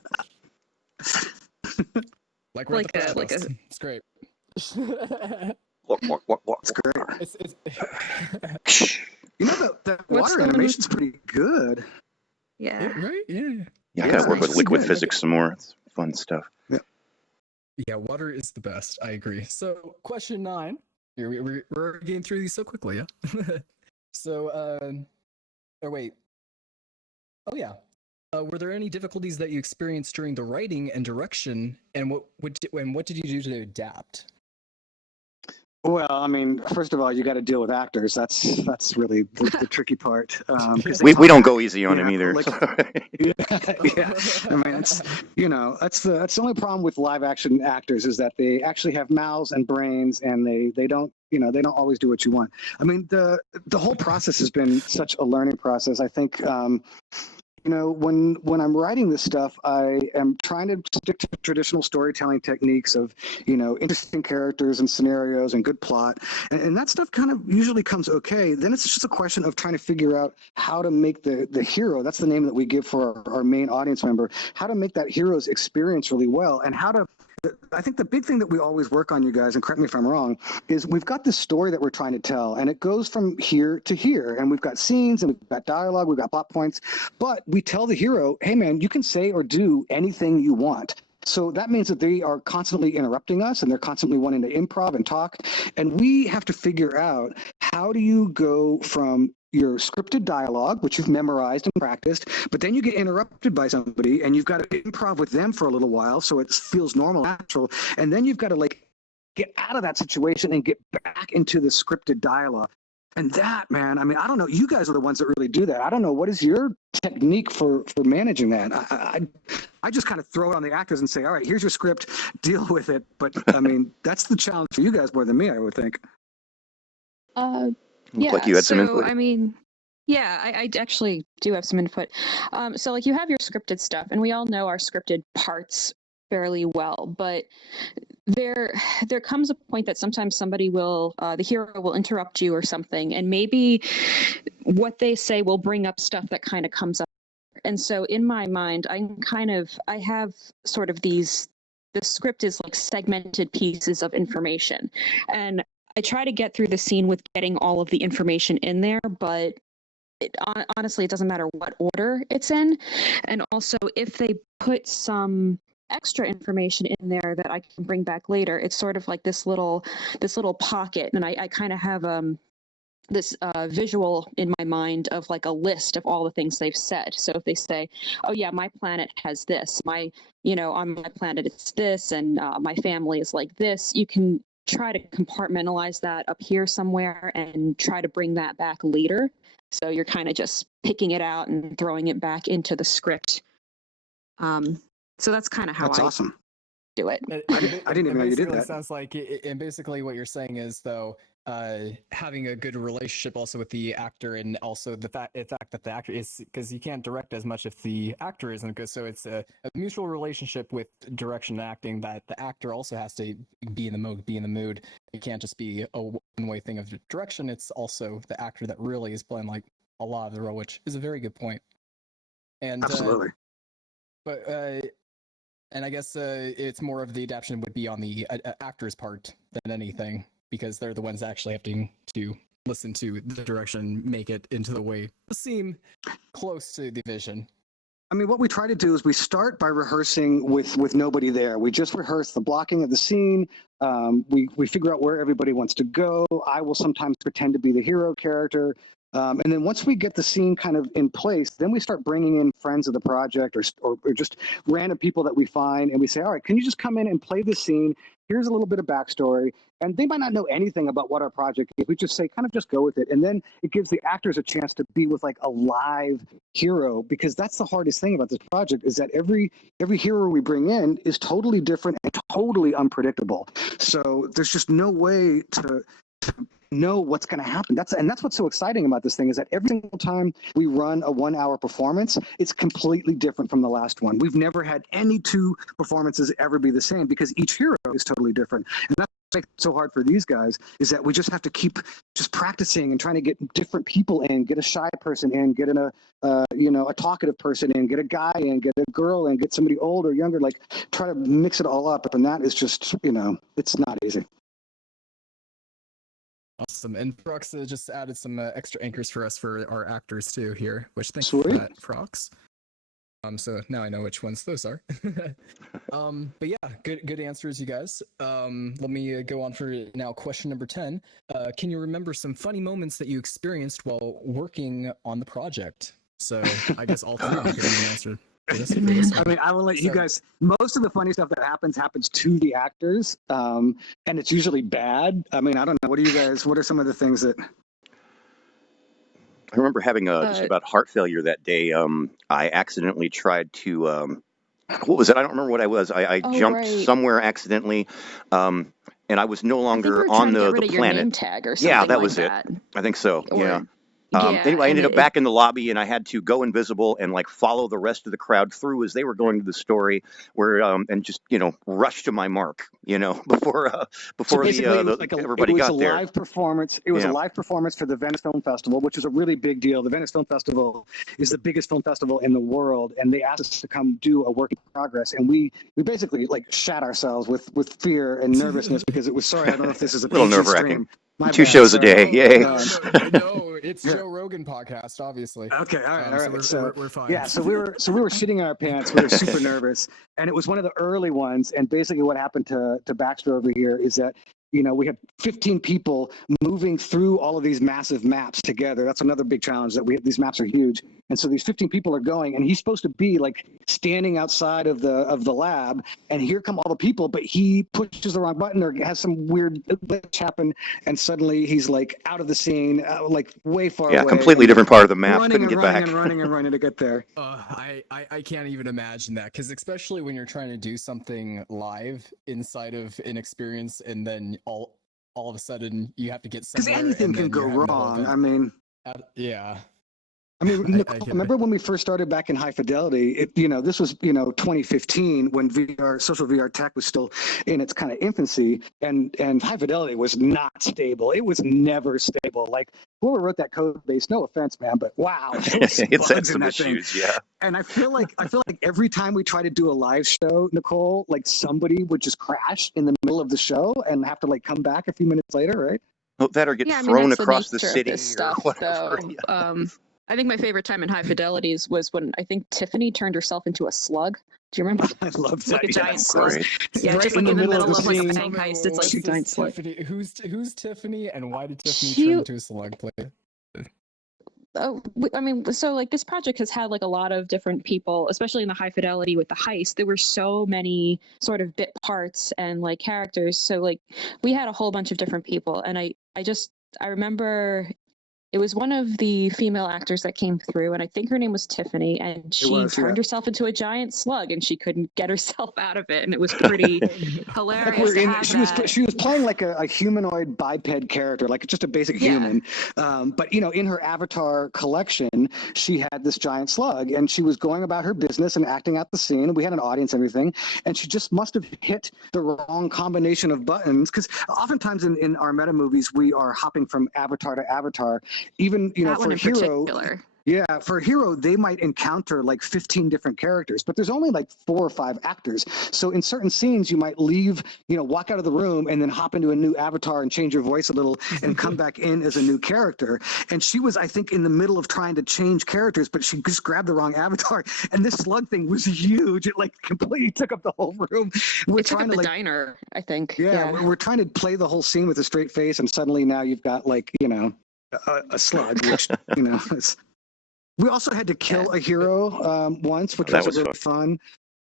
Like we're at the Like Fat a- House. It's great. what? It's great. It's You know, the What's water the one with- animation's pretty good. Yeah. right. Yeah. Yeah, I gotta Yeah, work with nice. liquid Good. physics some more. It's fun stuff. Yeah, water is the best. I agree. So, question 9. We're getting through these so quickly, yeah. So, or wait. Oh yeah. Were there any difficulties that you experienced during the writing and direction, and what did you do to adapt? Well, I mean, first of all, you got to deal with actors. That's really the tricky part. 'Cause they We talk- don't go easy on him Yeah, either. like- yeah, yeah. I mean, it's that's the only problem with live action actors is that they actually have mouths and brains, and they don't they don't always do what you want. I mean, the whole process has been such a learning process. I think when I'm writing this stuff, I am trying to stick to traditional storytelling techniques of interesting characters and scenarios and good plot, and that stuff kind of usually comes okay. Then it's just a question of trying to figure out how to make the hero, that's the name that we give for our main audience member, how to make that hero's experience really well, and how to I think the big thing that we always work on, you guys, and correct me if I'm wrong, is we've got this story that we're trying to tell, and it goes from here to here, and we've got scenes, and we've got dialogue, we've got plot points, but we tell the hero, hey man, you can say or do anything you want. So that means that they are constantly interrupting us, and they're constantly wanting to improv and talk, and we have to figure out, how do you go from your scripted dialogue, which you've memorized and practiced, but then you get interrupted by somebody and you've got to improv with them for a little while so it feels normal, natural, and then you've got to get out of that situation and get back into the scripted dialogue. And that, man, I mean, I don't know, you guys are the ones that really do that. I don't know, what is your technique for managing that? I just kind of throw it on the actors and say, all right, here's your script, deal with it. But I mean, that's the challenge for you guys more than me, I would think. Looked like you had some so, input. I mean, yeah, I actually do have some input. So like you have your scripted stuff, and we all know our scripted parts fairly well, but there comes a point that sometimes somebody will, the hero will interrupt you or something, and maybe what they say will bring up stuff that kind of comes up. And so in my mind, I have sort of the script is like segmented pieces of information, and I try to get through the scene with getting all of the information in there, but honestly, it doesn't matter what order it's in. And also, if they put some extra information in there that I can bring back later, it's sort of like this little pocket, and I kind of have this visual in my mind of like a list of all the things they've said. So if they say, oh yeah, my planet has this, on my planet it's this, and my family is like this, you can try to compartmentalize that up here somewhere and try to bring that back later. So you're kind of just picking it out and throwing it back into the script. So that's kind of how That's I awesome. do it. I didn't even know you did Basically that. Sounds like, and basically what you're saying is, though, having a good relationship also with the actor, and also the fact that the actor is, because you can't direct as much if the actor isn't good. So it's a mutual relationship with direction and acting, that the actor also has to be in the mood. It can't just be a one-way thing of direction. It's also the actor that really is playing like a lot of the role, which is a very good point. And Absolutely. and I guess it's more of the adaptation would be on the actor's part than anything, because they're the ones actually having to listen to the direction, make it into the way seem close to the vision. I mean, what we try to do is we start by rehearsing with nobody there. We just rehearse the blocking of the scene. We figure out where everybody wants to go. I will sometimes pretend to be the hero character. And then once we get the scene kind of in place, then we start bringing in friends of the project or just random people that we find. And we say, all right, can you just come in and play this scene? Here's a little bit of backstory. And they might not know anything about what our project is. We just say, kind of just go with it. And then it gives the actors a chance to be with like a live hero, because that's the hardest thing about this project is that every hero we bring in is totally different and totally unpredictable. So there's just no way to know what's going to happen. That's what's so exciting about this thing is that every single time we run a 1 hour performance, it's completely different from the last one. We've never had any two performances ever be the same because each hero is totally different. And that's what makes it so hard for these guys is that we just have to keep just practicing and trying to get different people in, get a shy person in, get in a talkative person in, get a guy in, get a girl in, get somebody old or younger, like try to mix it all up. And that is just, it's not easy. Awesome. And Prox just added some extra anchors for us for our actors too here, which thanks Sweet. for that, Prox. So now I know which ones those are. But yeah, good answers, you guys. Let me go on for now. Question number 10. Can you remember some funny moments that you experienced while working on the project? So I guess all three of you can answer. I mean, I will let you guys. Most of the funny stuff that happens to the actors, and it's usually bad. I mean, I don't know. What are some of the things that? I remember having just about heart failure that day. I accidentally tried to. What was it? I don't remember what I was. I jumped somewhere accidentally, and I was no longer on the planet. Your name tag or something yeah, that like was that. it. I think so. Yeah. Yeah, anyway, I ended up back in the lobby, and I had to go invisible and like follow the rest of the crowd through as they were going to the story, where and just rush to my mark, before So everybody got there. Live performance. It was a live performance for the Venice Film Festival, which is a really big deal. The Venice Film Festival is the biggest film festival in the world, and they asked us to come do a work in progress, and we basically like shat ourselves with fear and nervousness because it was. Sorry, I don't know if this is a little PG nerve-wracking. stream. 2 shows a day, yay! No, it's Joe Rogan podcast, obviously. Okay, all right. So we're fine. Yeah, so we were shitting in our pants. We were super nervous, and it was one of the early ones. And basically, what happened to Baxter over here is that we had 15 people moving through all of these massive maps together. That's another big challenge that these maps are huge. And so these 15 people are going, and he's supposed to be like standing outside of the lab, and here come all the people, but he pushes the wrong button or has some weird glitch happen, and suddenly he's like out of the scene, like way far away. Yeah, completely different part of the map. Couldn't get back. Running to get there. I can't even imagine that, because especially when you're trying to do something live inside of an experience, and then all of a sudden you have to get somewhere. Because anything can go wrong. I mean, yeah. I mean, Nicole, remember when we first started back in High Fidelity? This was 2015 when social VR tech was still in its kind of infancy, and High Fidelity was not stable. It was never stable. Like whoever wrote that code base, no offense, man, but wow, it's had some issues, yeah. And I feel like every time we try to do a live show, Nicole, like somebody would just crash in the middle of the show and have to like come back a few minutes later, right? Oh, that or get thrown across the city stuff, or whatever. Though. I think my favorite time in High Fidelities was when I think Tiffany turned herself into a slug. Do you remember? I love that. Like a giant slug. Great. Yeah, Right just in like in the middle of of like a scene. bank heist. It's like a giant slug. Tiffany? Who's Tiffany, and why did Tiffany turn into a slug? I mean, so like this project has had like a lot of different people, especially in the High Fidelity with the heist. There were so many sort of bit parts and like characters. So like we had a whole bunch of different people, and I remember it was one of the female actors that came through, and I think her name was Tiffany, and she turned herself into a giant slug, and she couldn't get herself out of it, and it was pretty hilarious. She was playing like a humanoid biped character, like just a basic human. But in her avatar collection, she had this giant slug, and she was going about her business and acting out the scene. We had an audience, and everything, and she just must have hit the wrong combination of buttons, because oftentimes in our meta movies we are hopping from avatar to avatar. Even for a hero, for a hero, they might encounter like 15 different characters, but there's only like 4 or 5 actors. So in certain scenes, you might leave, walk out of the room and then hop into a new avatar and change your voice a little and come back in as a new character. And she was, I think, in the middle of trying to change characters, but she just grabbed the wrong avatar. And this slug thing was huge. It like completely took up the whole room. It took up the diner, I think. Yeah, we're trying to play the whole scene with a straight face, and suddenly now you've got like, a slug, which we also had to kill a hero once, which was really fun.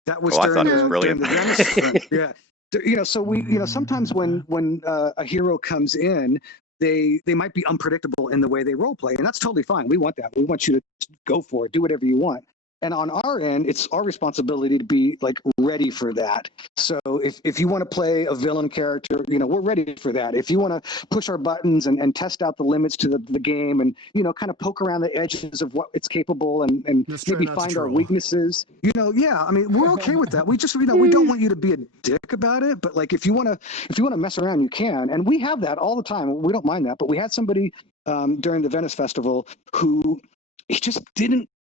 That was I thought it was brilliant. during the Venice event. Yeah. So we, sometimes when a hero comes in, they might be unpredictable in the way they role play, and that's totally fine. We want that. We want you to go for it, do whatever you want. And on our end, it's our responsibility to be like ready for that. So if you want to play a villain character, we're ready for that. If you want to push our buttons and test out the limits to the game and, kind of poke around the edges of what it's capable and maybe find our weaknesses, I mean, we're okay with that. We just, we don't want you to be a dick about it. But like, if you want to mess around, you can. And we have that all the time. We don't mind that. But we had somebody during the Venice Festival who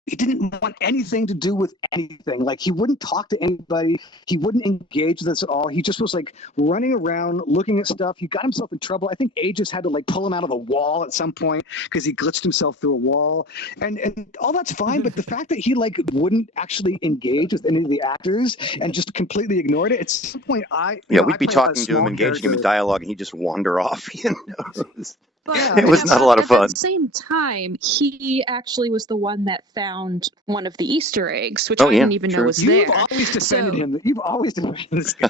he didn't want anything to do with anything. Like, he wouldn't talk to anybody. He wouldn't engage with us at all. He just was like running around looking at stuff. He got himself in trouble. I think Aegis had to like pull him out of the wall at some point because he glitched himself through a wall. And all that's fine. But the fact that he like wouldn't actually engage with any of the actors and just completely ignored it, at some point we'd be talking to him, engaging him in dialogue, and he'd just wander off. It was not a lot of fun. At the same time, he actually was the one that found one of the Easter eggs, which I didn't even know was there. You've always defended him. You've always defended this guy.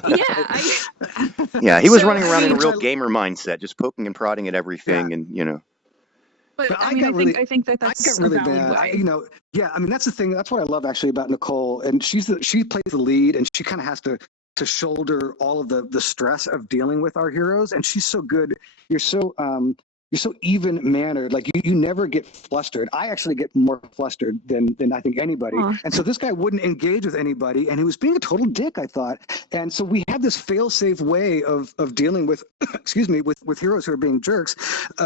Yeah, he was running around in a real gamer mindset, just poking and prodding at everything, and But I mean, I think that's I got really bad. I mean, that's the thing. That's what I love actually about Nicole, and she plays the lead, and she kind of has to shoulder all of the stress of dealing with our heroes, and she's so good. You're so even-mannered. Like, you never get flustered. I actually get more flustered than I think anybody. And so this guy wouldn't engage with anybody, and he was being a total dick, I thought. And so we have this fail-safe way of dealing with, with heroes who are being jerks.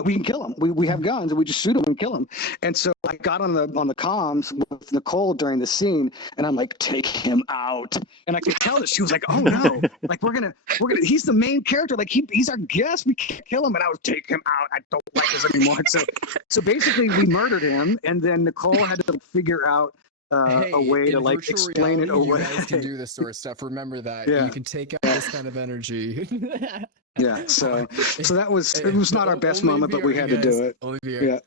We can kill them. We have guns, and we just shoot them and kill them. And so I got on the comms with Nicole during the scene, and I'm like, take him out. And I could tell that she was like, oh no, like we're gonna. He's the main character. Like he's our guest. We can't kill him. And I was take him out. I don't like this anymore. So basically we murdered him, and then Nicole had to figure out a way to like explain it away. You guys can do this sort of stuff. Remember that. You can take out this kind of energy. So that was, it was not our best moment, but we had to do it. Yeah.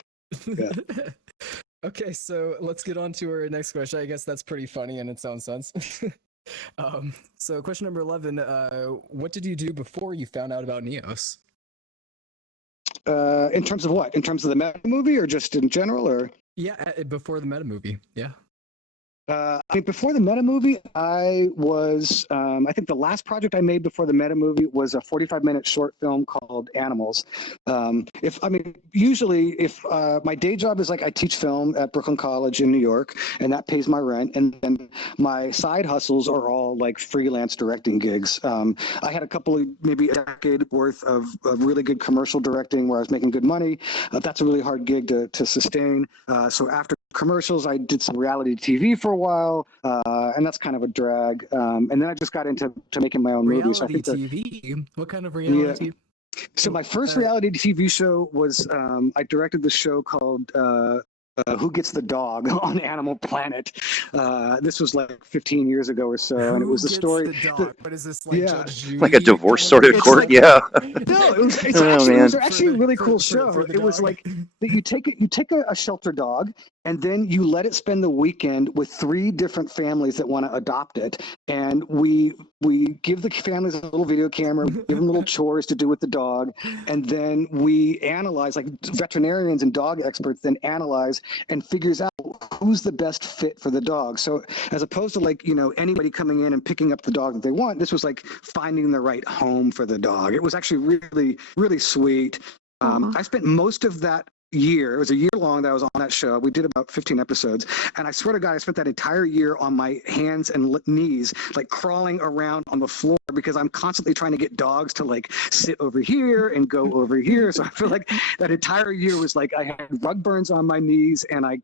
Okay, so let's get on to our next question. I guess that's pretty funny in its own sense. So question number 11, what did you do before you found out about Neos? In terms of what? In terms of the Metamovie, or just in general, or? Yeah, before the Metamovie. Yeah. I mean, before the Metamovie, I was, I think the last project I made before the Metamovie was a 45-minute short film called Animals. Usually if my day job is like I teach film at Brooklyn College in New York, and that pays my rent, and then my side hustles are all like freelance directing gigs. I had a couple of, maybe a decade worth of really good commercial directing where I was making good money. That's a really hard gig to sustain. So after commercials, I did some reality TV for a while, and that's kind of a drag. And then I just got into making my own movies. Reality TV? What kind of reality? Yeah. So my first reality TV show was I directed the show called Who Gets the Dog on Animal Planet. This was like 15 years ago or so, and it was the story. What is this, like Judge Judy? Like a divorce sort of court? No, it was actually a really cool show. It was like that you take a shelter dog, and then you let it spend the weekend with 3 different families that want to adopt it, and we give the families a little video camera, give them little chores to do with the dog, and then we analyze, like veterinarians and dog experts then analyze and figures out who's the best fit for the dog. So as opposed to like, anybody coming in and picking up the dog that they want, this was like finding the right home for the dog. It was actually really, really sweet. I spent most of that year, it was a year long that I was on that show. We did about 15 episodes, and I swear to God, I spent that entire year on my hands and knees, like crawling around on the floor, because I'm constantly trying to get dogs to like sit over here and go over here. So I feel like that entire year was like I had rug burns on my knees, and I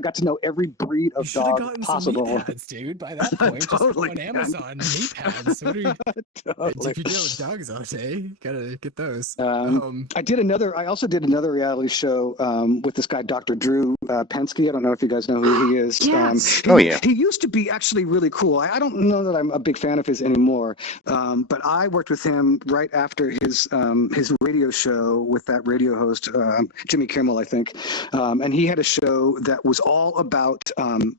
got to know every breed of dog possible. Some meat pads, dude. By that point, totally, just go on Amazon, meat pads. What are you? Totally. If you deal with dogs all day, gotta get those. I also did another reality show with this guy, Dr. Drew Pensky. I don't know if you guys know who he is. Yes. He used to be actually really cool. I don't know that I'm a big fan of his anymore. But I worked with him right after his radio show with that radio host, Jimmy Kimmel, I think. And he had a show that was all about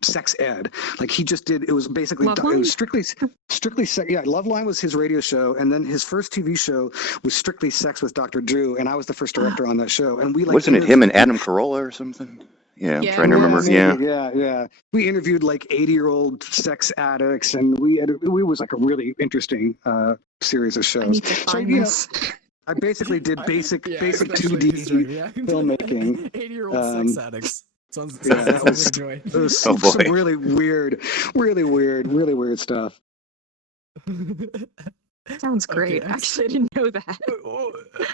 sex ed. Like he just did, it was basically, it was strictly sex. Yeah, Loveline was his radio show. And then his first TV show was strictly sex with Dr. Drew. And I was the first director on that show. And we like, wasn't it him and Adam Carolla or something? Yeah, I'm trying to remember. Yeah. We interviewed like 80-year-old sex addicts, and it was like a really interesting series of shows. So I basically did basic 2D filmmaking. 80-year-old sex addicts. Sounds joy. It was some really weird stuff. Sounds great. Okay, Actually, I didn't know that.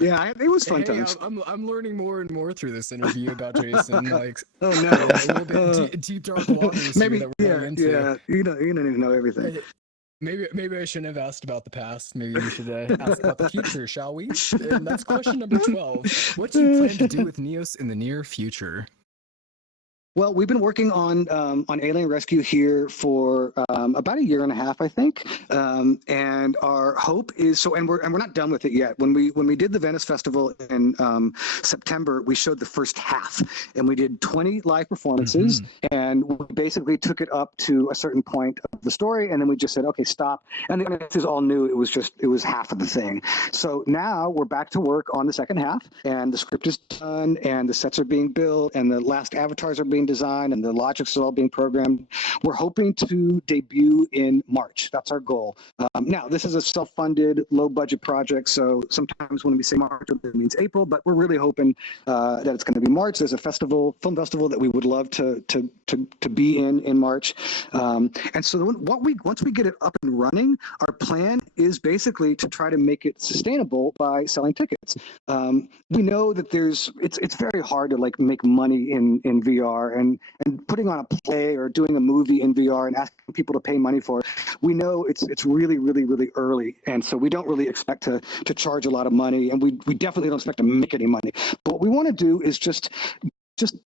Yeah, it was fun times. I'm learning more and more through this interview about Jason. Like, oh no, a little bit deep dark waters. Maybe, that we're going into. You don't even know everything. Maybe I shouldn't have asked about the past. Maybe we should ask about the future, shall we? And that's question number 12. What do you plan to do with Neos in the near future? Well, we've been working on Alien Rescue here for about a year and a half, I think. And our hope is and we're not done with it yet. When we did the Venice Festival in September, we showed the first half, and we did 20 live performances, and we basically took it up to a certain point of the story, and then we just said, okay, stop. And the audiences all knew it was half of the thing. So now we're back to work on the second half, and the script is done, and the sets are being built, and the last avatars are being designed, and the logics are all being programmed. We're hoping to debut in March. That's our goal. Now, this is a self-funded, low-budget project, so sometimes when we say March, it means April, but we're really hoping that it's going to be March. There's a film festival that we would love to be in March. And so once we get it up and running, our plan is basically to try to make it sustainable by selling tickets. We know that it's very hard to like make money in VR, and putting on a play or doing a movie in VR and asking people to pay money for it. We know it's really, really, really early, and so we don't really expect to charge a lot of money, and we definitely don't expect to make any money. But what we want to do is just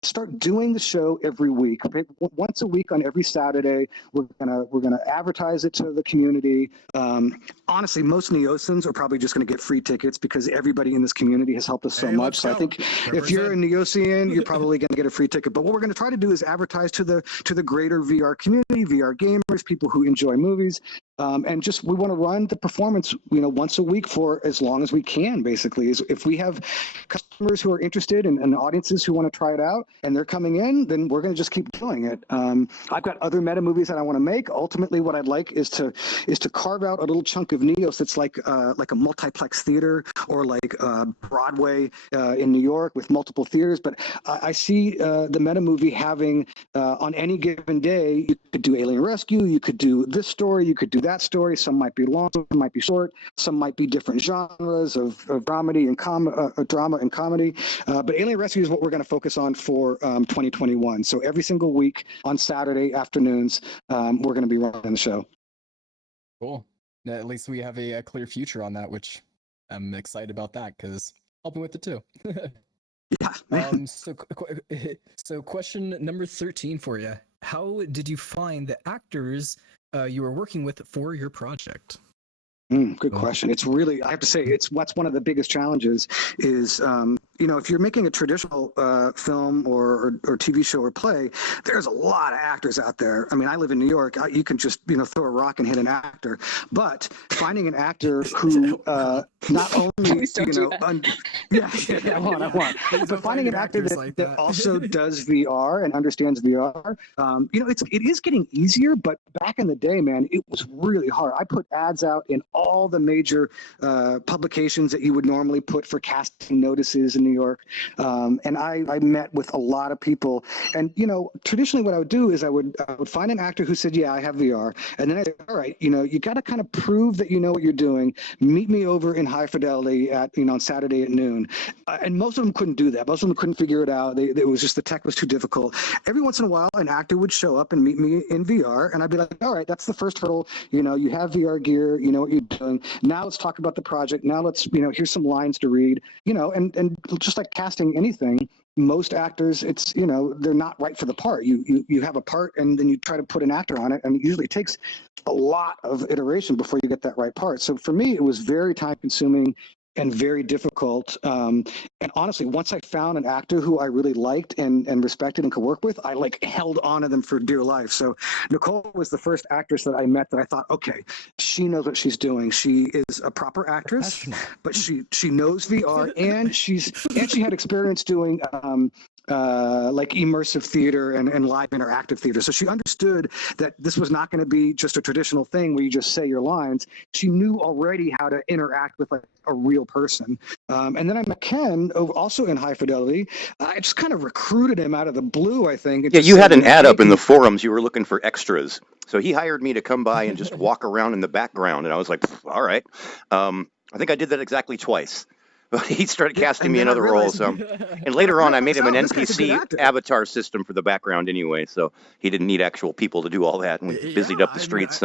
start doing the show every week. Okay? Once a week on every Saturday, we're gonna advertise it to the community. Honestly, most Neosans are probably just gonna get free tickets because everybody in this community has helped us so much. So I think if you're a Neosian, you're probably gonna get a free ticket. But what we're gonna try to do is advertise to the greater VR community, VR gamers, people who enjoy movies. And we want to run the performance, once a week for as long as we can, basically. If we have customers who are interested and audiences who want to try it out and they're coming in, then we're going to just keep doing it. I've got other meta movies that I want to make. Ultimately, what I'd like is to carve out a little chunk of Neos that's like a multiplex theater or like Broadway in New York with multiple theaters. But I see the meta movie having on any given day, you could do Alien Rescue, you could do this story, you could do that story. Some might be long, some might be short, some might be different genres of dramedy and drama and comedy. But Alien Rescue is what we're going to focus on for 2021. So every single week on Saturday afternoons, we're going to be running the show. Cool. At least we have a clear future on that, which I'm excited about that because helping with it too. Yeah. So question number 13 for you. How did you find the actors you were working with for your project? Good question. It's really, I have to say, what's one of the biggest challenges is, if you're making a traditional film or TV show or play, there's a lot of actors out there. I mean, I live in New York. You can just, throw a rock and hit an actor. But finding an actor who not only, I want. But finding an actor that also does VR and understands VR, it is getting easier. But back in the day, man, it was really hard. I put ads out in all the major publications that you would normally put for casting notices in New York. And I met with a lot of people. And, traditionally what I would do is I would find an actor who said, yeah, I have VR. And then I said, all right, you got to kind of prove that you know what you're doing. Meet me over in High Fidelity at, on Saturday at noon. And most of them couldn't do that. Most of them couldn't figure it out. It was just the tech was too difficult. Every once in a while, an actor would show up and meet me in VR. And I'd be like, all right, that's the first hurdle. You have VR gear. You know what you're doing. Now let's talk about the project. Now let's, here's some lines to read, and just like casting anything, most actors, it's, they're not right for the part. You have a part and then you try to put an actor on it, and it usually takes a lot of iteration before you get that right part. So for me, it was very time consuming and very difficult. And honestly, once I found an actor who I really liked and respected and could work with, I held on to them for dear life. So Nicole was the first actress that I met that I thought, okay, she knows what she's doing. She is a proper actress, but she knows VR, and she had experience doing immersive theater and live interactive theater. So she understood that this was not going to be just a traditional thing where you just say your lines. She knew already how to interact with a real person. And then I met Ken, also in High Fidelity. I just kind of recruited him out of the blue, I think. Yeah, you had an ad up in the forums. You were looking for extras. So he hired me to come by and just walk around in the background. And I was like, all right. I think I did that exactly twice. But he started casting me in other roles. And later on, I made him an NPC avatar system for the background anyway. So he didn't need actual people to do all that. And we busied up the streets.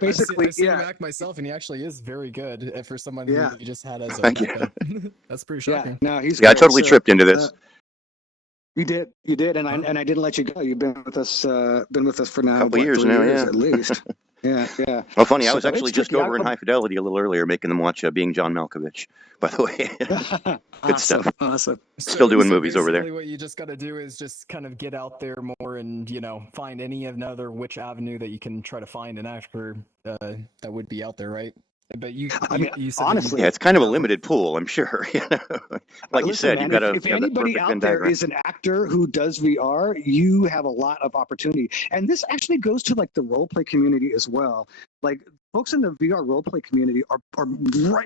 Basically, I've seen him act myself, and he actually is very good for someone who you just had as a backup. That's pretty shocking. Yeah, no, he's I totally tripped into this. You did, and I didn't let you go. You've been with us for now a couple years now, at least. Yeah. Well, funny, I was actually just over in High Fidelity a little earlier, making them watch Being John Malkovich. By the way, good stuff. Awesome. Still doing movies over there. What you just got to do is just kind of get out there more, and find another which avenue that you can try to find an actor that would be out there, right? But you said honestly, it's kind of a limited pool, I'm sure. Like you said, you've got to. If anybody out there is an actor who does VR, you have a lot of opportunity. And this actually goes to the role play community as well. Folks in the VR role play community are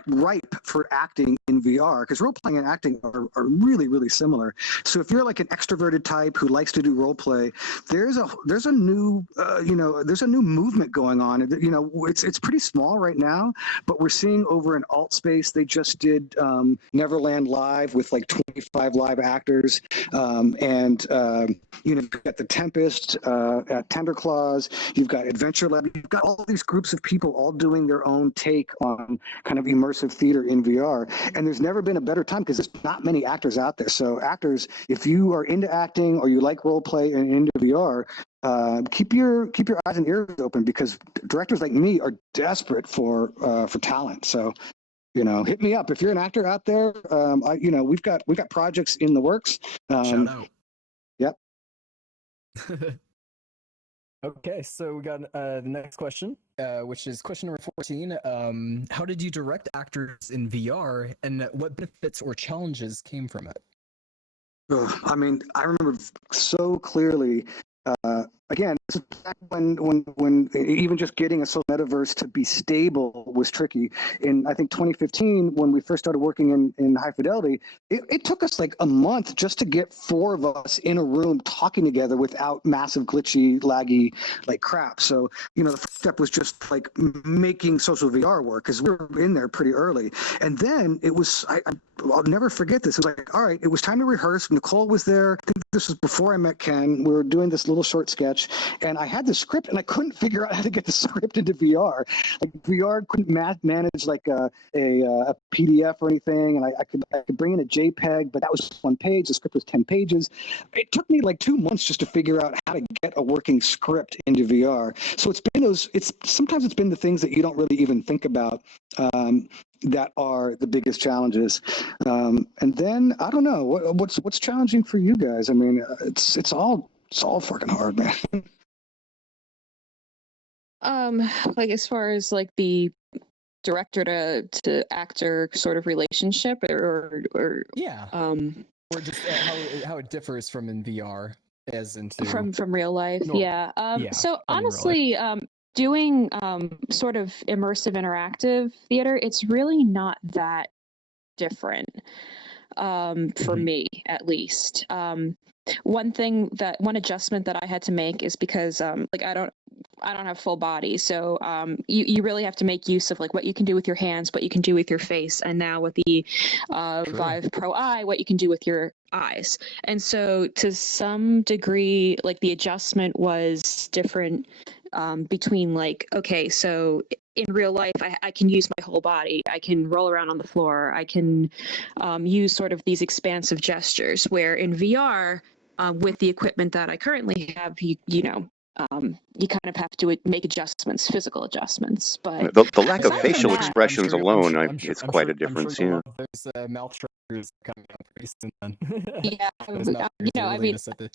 ripe for acting in VR, because role playing and acting are really, really similar. So if you're an extroverted type who likes to do role play, there's a new movement going on. It's pretty small right now, but we're seeing over in alt space, they just did Neverland Live with 25 live actors, you've got The Tempest at Tender Claws, you've got Adventure Lab, you've got all these groups of people all doing their own take on kind of immersive theater in VR. And there's never been a better time, because there's not many actors out there. So actors, if you are into acting or you like role play and into VR, keep your eyes and ears open, because directors like me are desperate for talent. So hit me up if you're an actor out there. We've got projects in the works. Shout out. Yep. Okay, so we got the next question, which is question number 14. How did you direct actors in VR, and what benefits or challenges came from it? I remember so clearly. Again, this is back when even just getting a social metaverse to be stable was tricky. In, I think, 2015, when we first started working in High Fidelity, it took us a month just to get 4 of us in a room talking together without massive glitchy, laggy crap. So, the first step was just making social VR work, because we were in there pretty early. And then it was, I'll never forget this. It was all right, it was time to rehearse. Nicole was there. I think this was before I met Ken. We were doing this little short sketch, and I had the script, and I couldn't figure out how to get the script into VR. VR couldn't manage a PDF or anything, and I could bring in a JPEG, but that was 1 page. The script was 10 pages. It took me 2 months just to figure out how to get a working script into VR. So sometimes it's been the things that you don't really even think about that are the biggest challenges. And then I don't know what's challenging for you guys. It's all fucking hard, man. As far as the director to actor sort of relationship, or yeah, or just how it differs from in VR as into from real life. Yeah. So honestly, doing sort of immersive interactive theater, it's really not that different, for me at least. One adjustment that I had to make is because I don't have full body, so you really have to make use of what you can do with your hands, what you can do with your face, and now with the Vive Pro Eye, what you can do with your eyes. And so to some degree, the adjustment was different between okay, so in real life, I can use my whole body. I can roll around on the floor. I can use sort of these expansive gestures, where in VR, with the equipment that I currently have, you kind of have to make adjustments, physical adjustments. But the lack of aside from facial that, expressions alone, it's quite a difference. I'm Yeah. sure those mouth trackers coming out pretty soon then. yeah, Those mouth trackers are really gonna set the-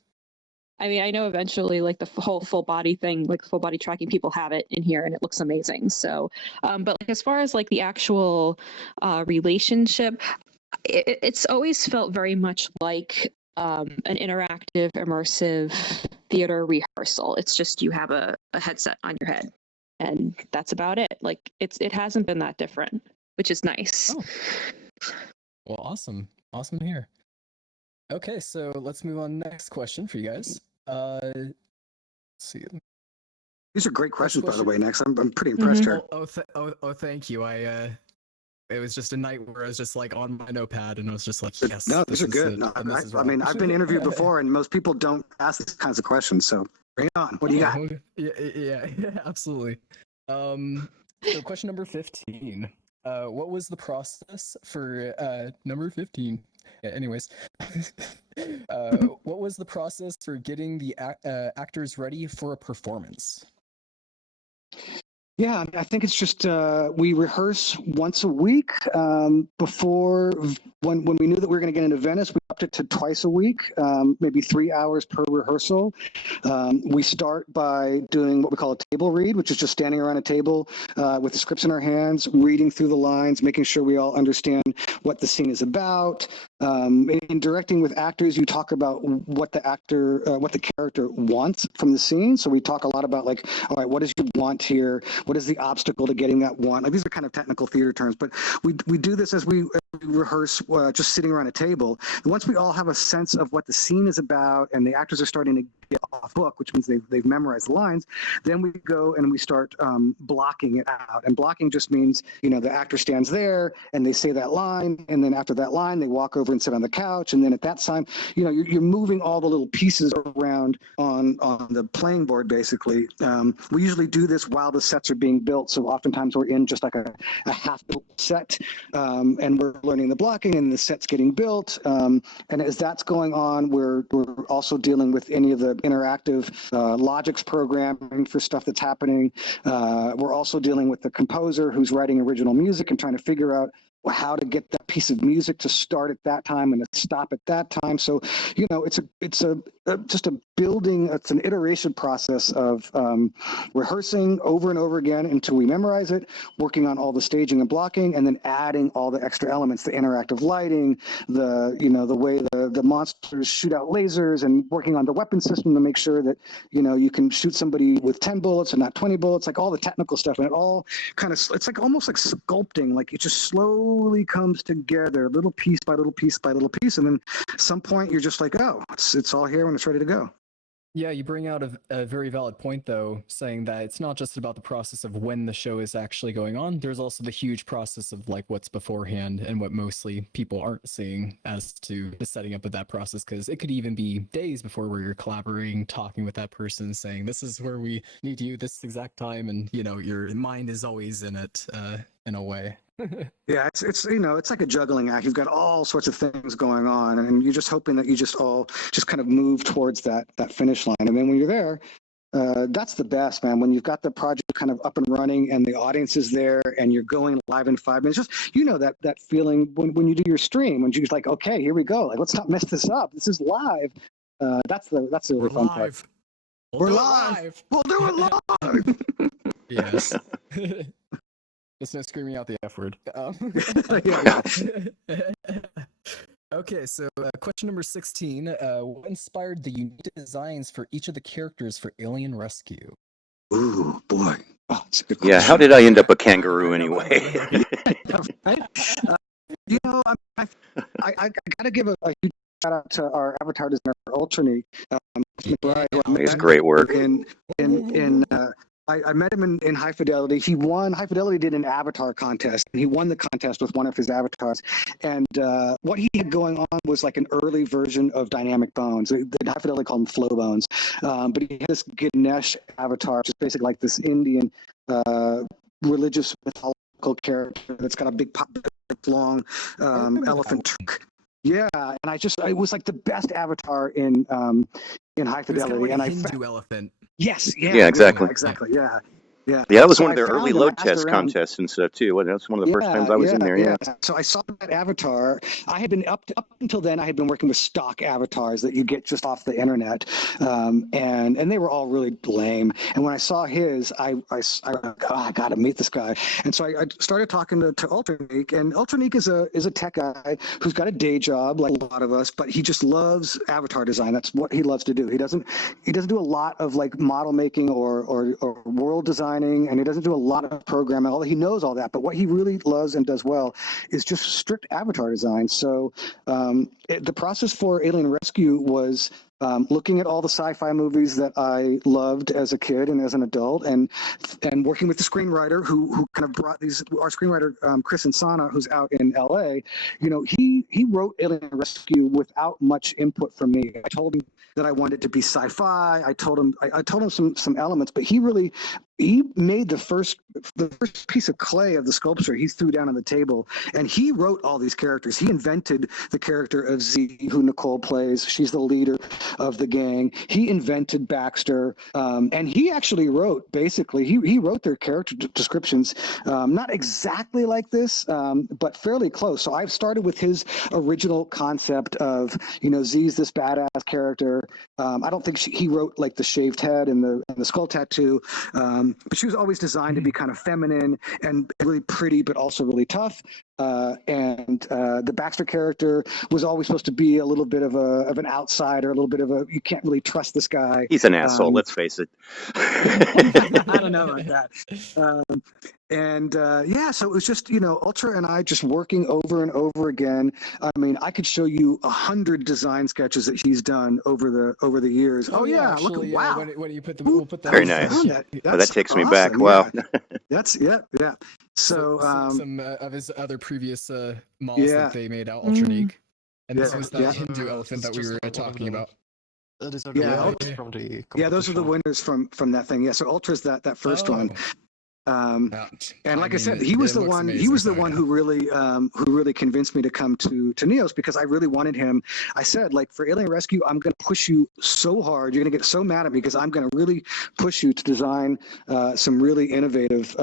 I mean, I know eventually, like the whole full body thing, like full body tracking, people have it in here, and it looks amazing. So, but like, as far as like the actual relationship, it's always felt very much like an interactive, immersive theater rehearsal. It's just you have a headset on your head, and that's about it. Like it hasn't been that different, which is nice. Oh. Well, awesome to hear. Okay, so let's move on. Next question for you guys. Let's see. These are great questions, by the way, Next. I'm pretty Mm-hmm. impressed here. Oh, thank you. It was just a night where I was just like on my notepad, and I was just like, yes. No, these are good. No, I mean, I've been interviewed before, and most people don't ask these kinds of questions. So bring it on. What do you got? Yeah, absolutely. So question number 15. What was the process for number 15? Yeah, anyways, what was the process for getting the actors ready for a performance? Yeah, I think it's just we rehearse once a week. Before, when we knew that we were going to get into Venice, we upped it to twice a week, maybe 3 hours per rehearsal. We start by doing what we call a table read, which is just standing around a table with the scripts in our hands, reading through the lines, making sure we all understand what the scene is about. In directing with actors, you talk about what the character wants from the scene. So we talk a lot about like, all right, what is your want here? What is the obstacle to getting that want? Like, these are kind of technical theater terms, but we do this as we rehearse, just sitting around a table. And once we all have a sense of what the scene is about, and the actors are starting to get off book, which means they've memorized the lines, then we go and we start blocking it out. And blocking just means, the actor stands there and they say that line, and then after that line, they walk over and sit on the couch, and then at that time, you're moving all the little pieces around on the playing board, basically. We usually do this while the sets are being built, so oftentimes we're in just like a half-built set, and we're learning the blocking, and the set's getting built. And as that's going on, we're also dealing with any of the interactive logics programming for stuff that's happening. We're also dealing with the composer who's writing original music and trying to figure out how to get that piece of music to start at that time and to stop at that time. So, it's just a building. It's an iteration process of rehearsing over and over again until we memorize it, working on all the staging and blocking, and then adding all the extra elements, the interactive lighting, the way the monsters shoot out lasers, and working on the weapon system to make sure that, you can shoot somebody with 10 bullets and not 20 bullets, like all the technical stuff. And it all kind of, it's like almost like sculpting, like it just slowly comes together, little piece by little piece by little piece. And then at some point you're just like, oh, it's all here when it's ready to go. Yeah, you bring out a very valid point, though, saying that it's not just about the process of when the show is actually going on. There's also the huge process of like what's beforehand and what mostly people aren't seeing as to the setting up of that process, because it could even be days before where you're collaborating, talking with that person, saying this is where we need you this exact time, and your mind is always in it in a way. Yeah, it's like a juggling act. You've got all sorts of things going on, and you're just hoping that you just kind of move towards that finish line. And then when you're there, that's the best, man. When you've got the project kind of up and running, and the audience is there, and you're going live in 5 minutes. Just that feeling when you do your stream, when you're like, okay, here we go. Like, let's not mess this up. This is live. That's the really fun part. We're live. We'll do it live. Yes. Just no screaming out the F word. Okay, so question number 16. What inspired the unique designs for each of the characters for Alien Rescue? Ooh, boy. Oh, that's a good question. Yeah, how did I end up a kangaroo anyway? Right? I got to give a huge shout out to our avatar designer, Ultrany. It's great work. I met him in High Fidelity. He won. High Fidelity did an avatar contest, and he won the contest with one of his avatars. And what he had going on was like an early version of Dynamic Bones. The High Fidelity called them Flow Bones. But he had this Ganesh avatar, which is basically like this Indian religious mythological character that's got a big long elephant trunk. Yeah, and it was like the best avatar in high fidelity. Like and a Hindu elephant. Yes, Yeah, exactly. Exactly. Yeah. Yeah, that was so one of their early load test around. contests and stuff too. That's one of the first times I was in there. Yeah. So I saw that avatar. I had been up until then. I had been working with stock avatars that you get just off the internet, and they were all really lame. And when I saw his, I got to meet this guy. And so I started talking to Ultranique, and Ultranique is a tech guy who's got a day job like a lot of us, but he just loves avatar design. That's what he loves to do. He doesn't do a lot of like model making or world design. And he doesn't do a lot of programming, although he knows all that. But what he really loves and does well is just strict avatar design. So the process for Alien Rescue was looking at all the sci-fi movies that I loved as a kid and as an adult, and working with the screenwriter who kind of brought these. Our screenwriter Chris Insana, who's out in LA, he wrote Alien Rescue without much input from me. I told him that I wanted it to be sci-fi. I told him some elements, but he made the first piece of clay of the sculpture he threw down on the table, and he wrote all these characters. He invented the character of Z, who Nicole plays. She's the leader of the gang. He invented Baxter, and he actually wrote, basically, he wrote their character descriptions, not exactly like this, but fairly close. So I've started with his original concept of, Z's this badass character. I don't think he wrote like the shaved head and the skull tattoo, but she was always designed to be kind of feminine and really pretty, but also really tough. And the Baxter character was always supposed to be a little bit of an outsider, a little bit of you can't really trust this guy. He's an asshole, let's face it. I don't know about that. So it was just, Ultra and I just working over and over again. I mean, I could show you 100 design sketches that he's done over the years. Oh yeah, actually, look, wow. When you we'll put that. Very nice. That takes me back. Wow. That's yeah. So some of his other previous models that they made out Ultranique, and this was the Hindu elephant that we were talking about. These are the from the those are the winners from that thing. Yeah, so Ultra's that first one. And like I said, he was the one. He was the one who really convinced me to come to Neos, because I really wanted him. I said, like, for Alien Rescue, I'm going to push you so hard. You're going to get so mad at me because I'm going to really push you to design some really innovative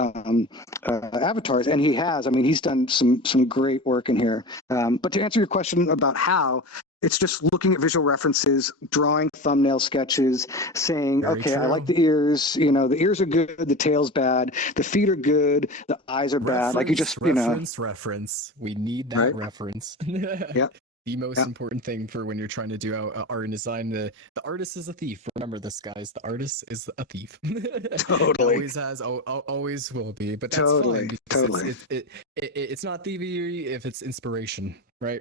avatars. And he has. I mean, he's done some great work in here. But to answer your question about how. It's just looking at visual references, drawing thumbnail sketches, saying, Very okay, true. I like the ears. The ears are good, the tail's bad, the feet are good, the eyes are bad. Like you just, reference. We need that Right. reference. Yeah. The most important thing for when you're trying to do art and design, the artist is a thief. Remember this, guys. The artist is a thief. Totally. Always has, always will be. But that's Totally, fine. totally. It's not thievery if it's inspiration, right?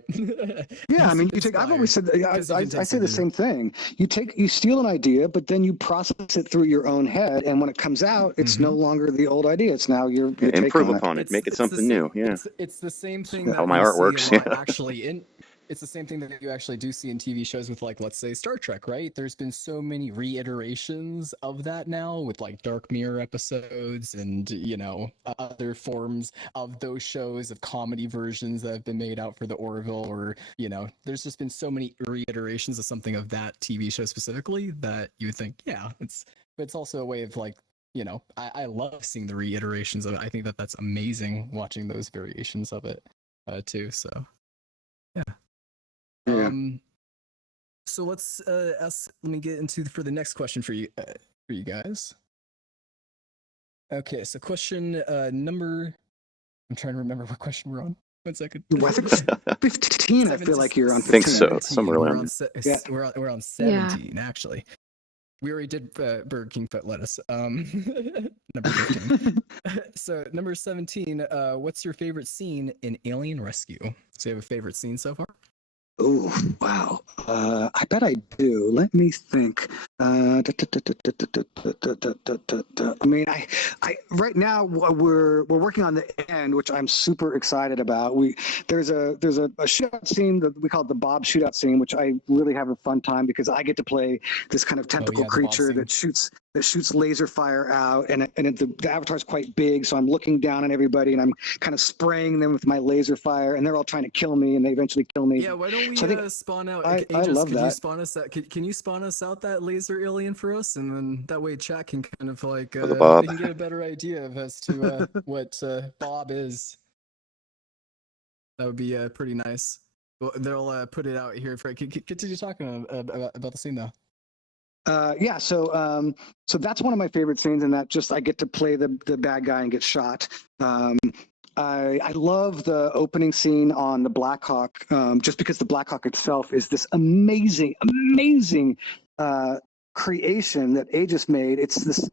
Yeah, I mean, I've always said, I say the same thing. You steal an idea, but then you process it through your own head, and when it comes out, it's no longer the old idea. It's now your Improve take upon it. Make it something new. Yeah. It's the same thing that how my you art see works. a lot actually it's the same thing that you actually do see in TV shows with, like, let's say Star Trek, right? There's been so many reiterations of that now with, like, Dark Mirror episodes and, other forms of those shows, of comedy versions that have been made out for the Orville, or, there's just been so many reiterations of something of that TV show specifically that you would think, but it's also a way of, like, I love seeing the reiterations of it. I think that's amazing, watching those variations of it too. So, yeah. So let me get into for the next question for you guys. Okay, so question number. I'm trying to remember what question we're on. 1 second. Well, I think 15. I feel like you're on 15. I think so. Somewhere around. We're on 17 actually. We already did Burger King foot lettuce. Number 15. So number 17. What's your favorite scene in Alien Rescue? So you have a favorite scene so far? Oh, wow. I bet I do. Let me think. I mean, I right now we're working on the end, which I'm super excited about. There's a shootout scene that we call it the Bob shootout scene, which I really have a fun time because I get to play this kind of tentacle creature that shoots that shoots laser fire out, and the avatar's quite big, so I'm looking down on everybody and I'm kind of spraying them with my laser fire, and they're all trying to kill me, and they eventually kill me. Yeah, why don't we So spawn out? I Aegis, love could you that. spawn us out? Can you spawn us out that laser alien for us, and then that way chat can kind of like For the Bob. they can get a better idea of as to what Bob is. That would be pretty nice. Well, they'll put it out here for. Continue talking about the scene though. Yeah, so that's one of my favorite scenes, and that just I get to play the bad guy and get shot. I love the opening scene on the Blackhawk, just because the Blackhawk itself is this amazing creation that Aegis made. It's this.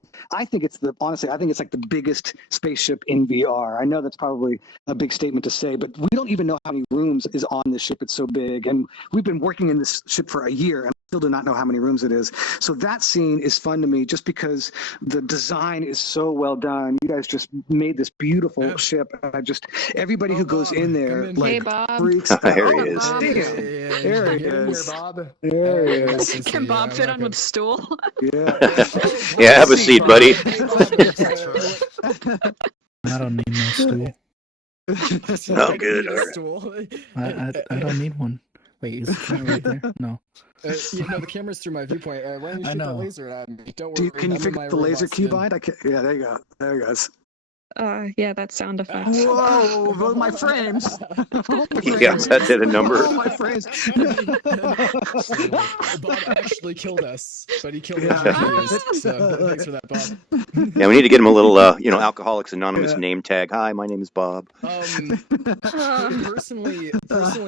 Honestly, I think it's like the biggest spaceship in VR. I know that's probably a big statement to say, but we don't even know how many rooms is on this ship. It's so big, and we've been working in this ship for a year, and I still do not know how many rooms it is. So that scene is fun to me, just because the design is so well done. You guys just made this beautiful ship. Everybody who goes in there Hey, Bob. freaks out. There he is. There he Get in here, is. Bob. There he is. Can Bob fit on with stool? Yeah. Yeah, have a seat, buddy. I don't need no stool. Oh, good. All right. I don't need one. Wait, is the camera right there? No. The camera's through my viewpoint. Why don't you shoot that laser at me? Don't worry. Can you figure the laser keybind? Yeah, there you go. There it goes. Yeah, that's sound effects. Whoa, those my frames. Yes, that did a number. Oh, my frames. Bob actually killed us, but he killed us. So thanks for that, Bob. Yeah, we need to get him a little, Alcoholics Anonymous name tag. Hi, my name is Bob. Personally,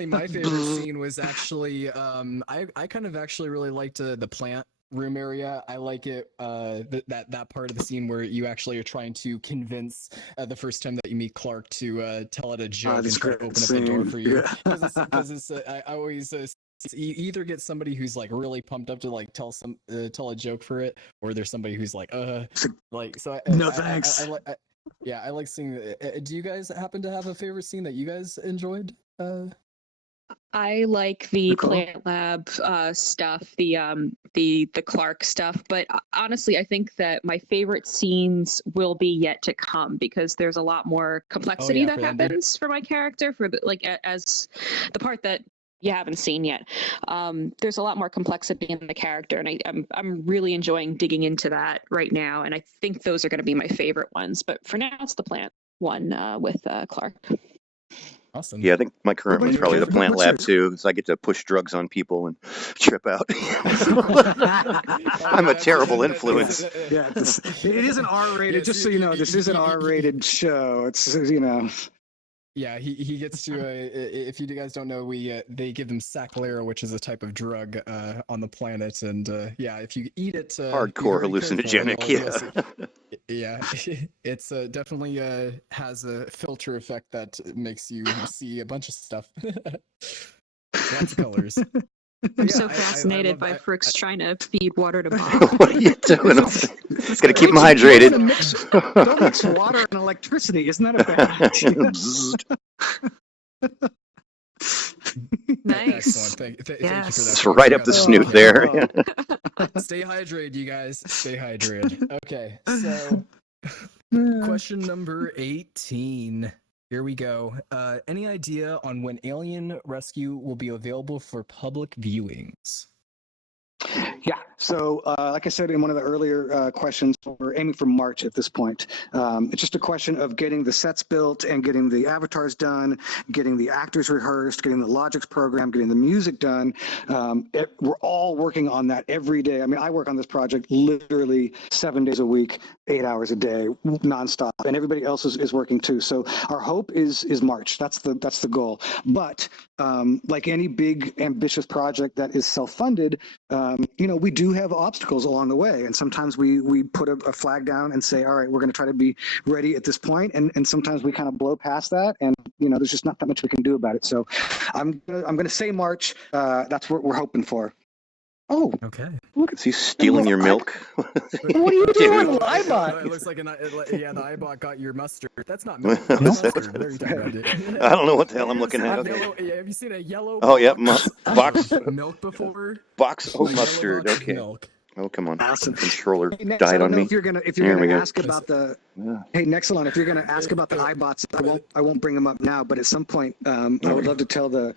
my favorite scene was actually, I kind of actually really liked the plant room area. I like it, that part of the scene where you actually are trying to convince the first time that you meet Clark to tell it a joke and try to open up the door for you. Because I always you either get somebody who's like really pumped up to like tell a joke for it, or there's somebody who's like so. No thanks. I like seeing. Do you guys happen to have a favorite scene that you guys enjoyed? I like the plant lab stuff, the Clark stuff, but honestly, I think that my favorite scenes will be yet to come, because there's a lot more complexity that happens for my character, as the part that you haven't seen yet. There's a lot more complexity in the character, and I'm really enjoying digging into that right now, and I think those are going to be my favorite ones. But for now, it's the plant one with Clark. Awesome. Yeah, I think my current one's probably the plant lab too, because I get to push drugs on people and trip out. I'm a terrible influence. Yeah, it is an R-rated. Just so you know, this is an R-rated show. It's Yeah, he gets to. If you guys don't know, they give them saclera, which is a type of drug on the planet, and if you eat it, hardcore hallucinogenic. Yeah, it's definitely has a filter effect that makes you see a bunch of stuff. Lots of colors. I'm so fascinated by Frick's trying to feed water to Bob. What are you doing? Gotta keep him hydrated. Don't mix water and electricity. Isn't that a bad idea? Nice. Excellent. Thank you for that. It's right up the snoot there. Stay hydrated, you guys. Stay hydrated. Okay, so question number 18. Here we go. Any idea on when Alien Rescue will be available for public viewings? Yeah. So, like I said in one of the earlier questions, we're aiming for March at this point. It's just a question of getting the sets built and getting the avatars done, getting the actors rehearsed, getting the logics program, getting the music done. We're all working on that every day. I mean, I work on this project literally 7 days a week, 8 hours a day, nonstop, and everybody else is working too. So our hope is March. That's the goal. But like any big ambitious project that is self-funded, we do have obstacles along the way, and sometimes we put a flag down and say, all right, we're going to try to be ready at this point, and sometimes we kind of blow past that, and there's just not that much we can do about it. So I'm going to say March. That's what we're hoping for. Oh, okay. Look, is he stealing your milk? What are you doing, Libot? It looks like the iBot got your mustard. That's not milk. Mustard. What are you talking about, dude? I don't know what the hell I'm looking at. Have you seen a yellow? Oh yeah, box milk before? Box of mustard. Okay. Milk. Oh, come on. Awesome. The controller Hey, next, died I don't on know me. if you're gonna There we go. ask about the hey Nexalon, if you're gonna ask about the iBots, I won't bring them up now, but at some point I would love to tell the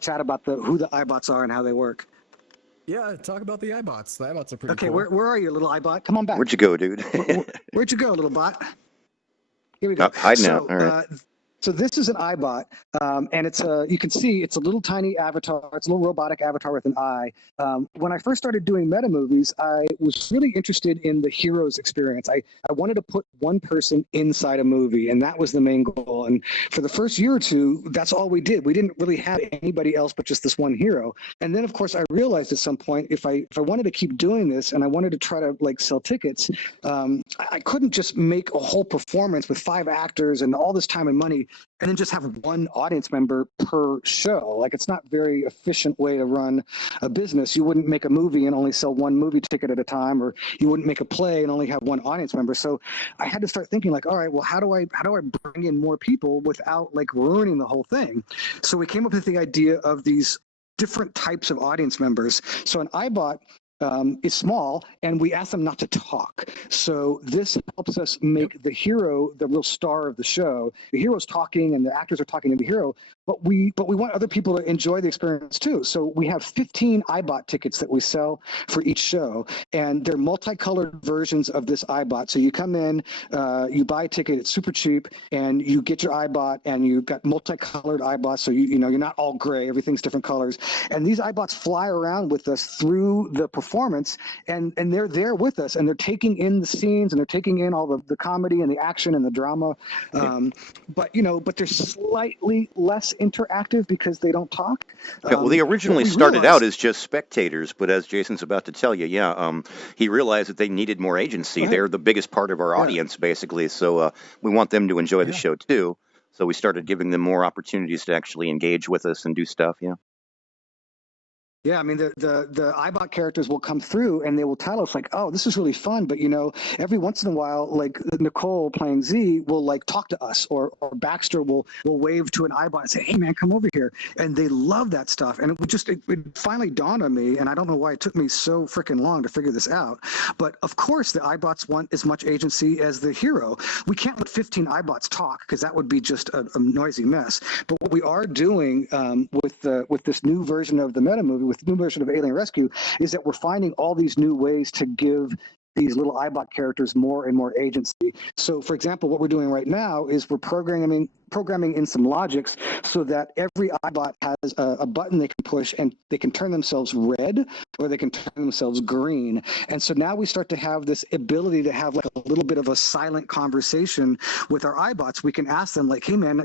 chat about who the iBots are and how they work. Yeah, talk about the iBots. The iBots are pretty Okay, cool. where are you, little iBot? Come on back. Where'd you go, dude? Where'd you go, little bot? Here we go. Oh, hiding out. All right. So this is an iBot, and you can see it's a little tiny avatar. It's a little robotic avatar with an eye. When I first started doing meta movies, I was really interested in the hero's experience. I wanted to put one person inside a movie, and that was the main goal. And for the first year or two, that's all we did. We didn't really have anybody else but just this one hero. And then, of course, I realized at some point, if I wanted to keep doing this and I wanted to try to sell tickets, I couldn't just make a whole performance with 5 actors and all this time and money and then just have one audience member per show. Like, it's not a very efficient way to run a business. You wouldn't make a movie and only sell one movie ticket at a time, or you wouldn't make a play and only have one audience member. So I had to start thinking all right, well, how do I bring in more people without ruining the whole thing? So we came up with the idea of these different types of audience members. So an iBot is small, and we ask them not to talk. So this helps us make the hero the real star of the show. The hero's talking, and the actors are talking to the hero, but we want other people to enjoy the experience too. So we have 15 iBot tickets that we sell for each show, and they're multicolored versions of this iBot. So you come in, you buy a ticket, it's super cheap, and you get your iBot, and you've got multicolored iBots. So you know you're not all gray; everything's different colors. And these iBots fly around with us through the performance, and they're there with us, and they're taking in the scenes, and they're taking in all the comedy and the action and the drama. But they're slightly less interactive because they don't talk. Yeah, well, they originally started out as just spectators, but as Jason's about to tell you, he realized that they needed more agency. They're the biggest part of our audience, basically, so we want them to enjoy the show too. So we started giving them more opportunities to actually engage with us and do stuff. Yeah, I mean, the iBot characters will come through and they will tell us oh, this is really fun. But, every once in a while, Nicole playing Z will talk to us, or Baxter will wave to an iBot and say, hey, man, come over here. And they love that stuff. And it finally dawned on me, and I don't know why it took me so freaking long to figure this out. But of course, the iBots want as much agency as the hero. We can't let 15 iBots talk because that would be just a noisy mess. But what we are doing with this new version of the Metamovie, with the new version of Alien Rescue, is that we're finding all these new ways to give these little iBot characters more and more agency. So, for example, what we're doing right now is we're programming in some logics so that every iBot has a button they can push, and they can turn themselves red or they can turn themselves green. And so now we start to have this ability to have a little bit of a silent conversation with our iBots. We can ask them hey, man,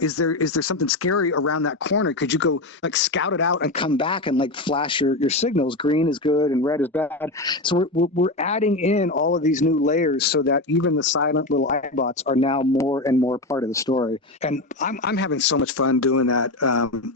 is there something scary around that corner? Could you go scout it out and come back and flash your signals? Green is good and red is bad. So we're adding in all of these new layers so that even the silent little iBots are now more and more part of the story. And I'm having so much fun doing that.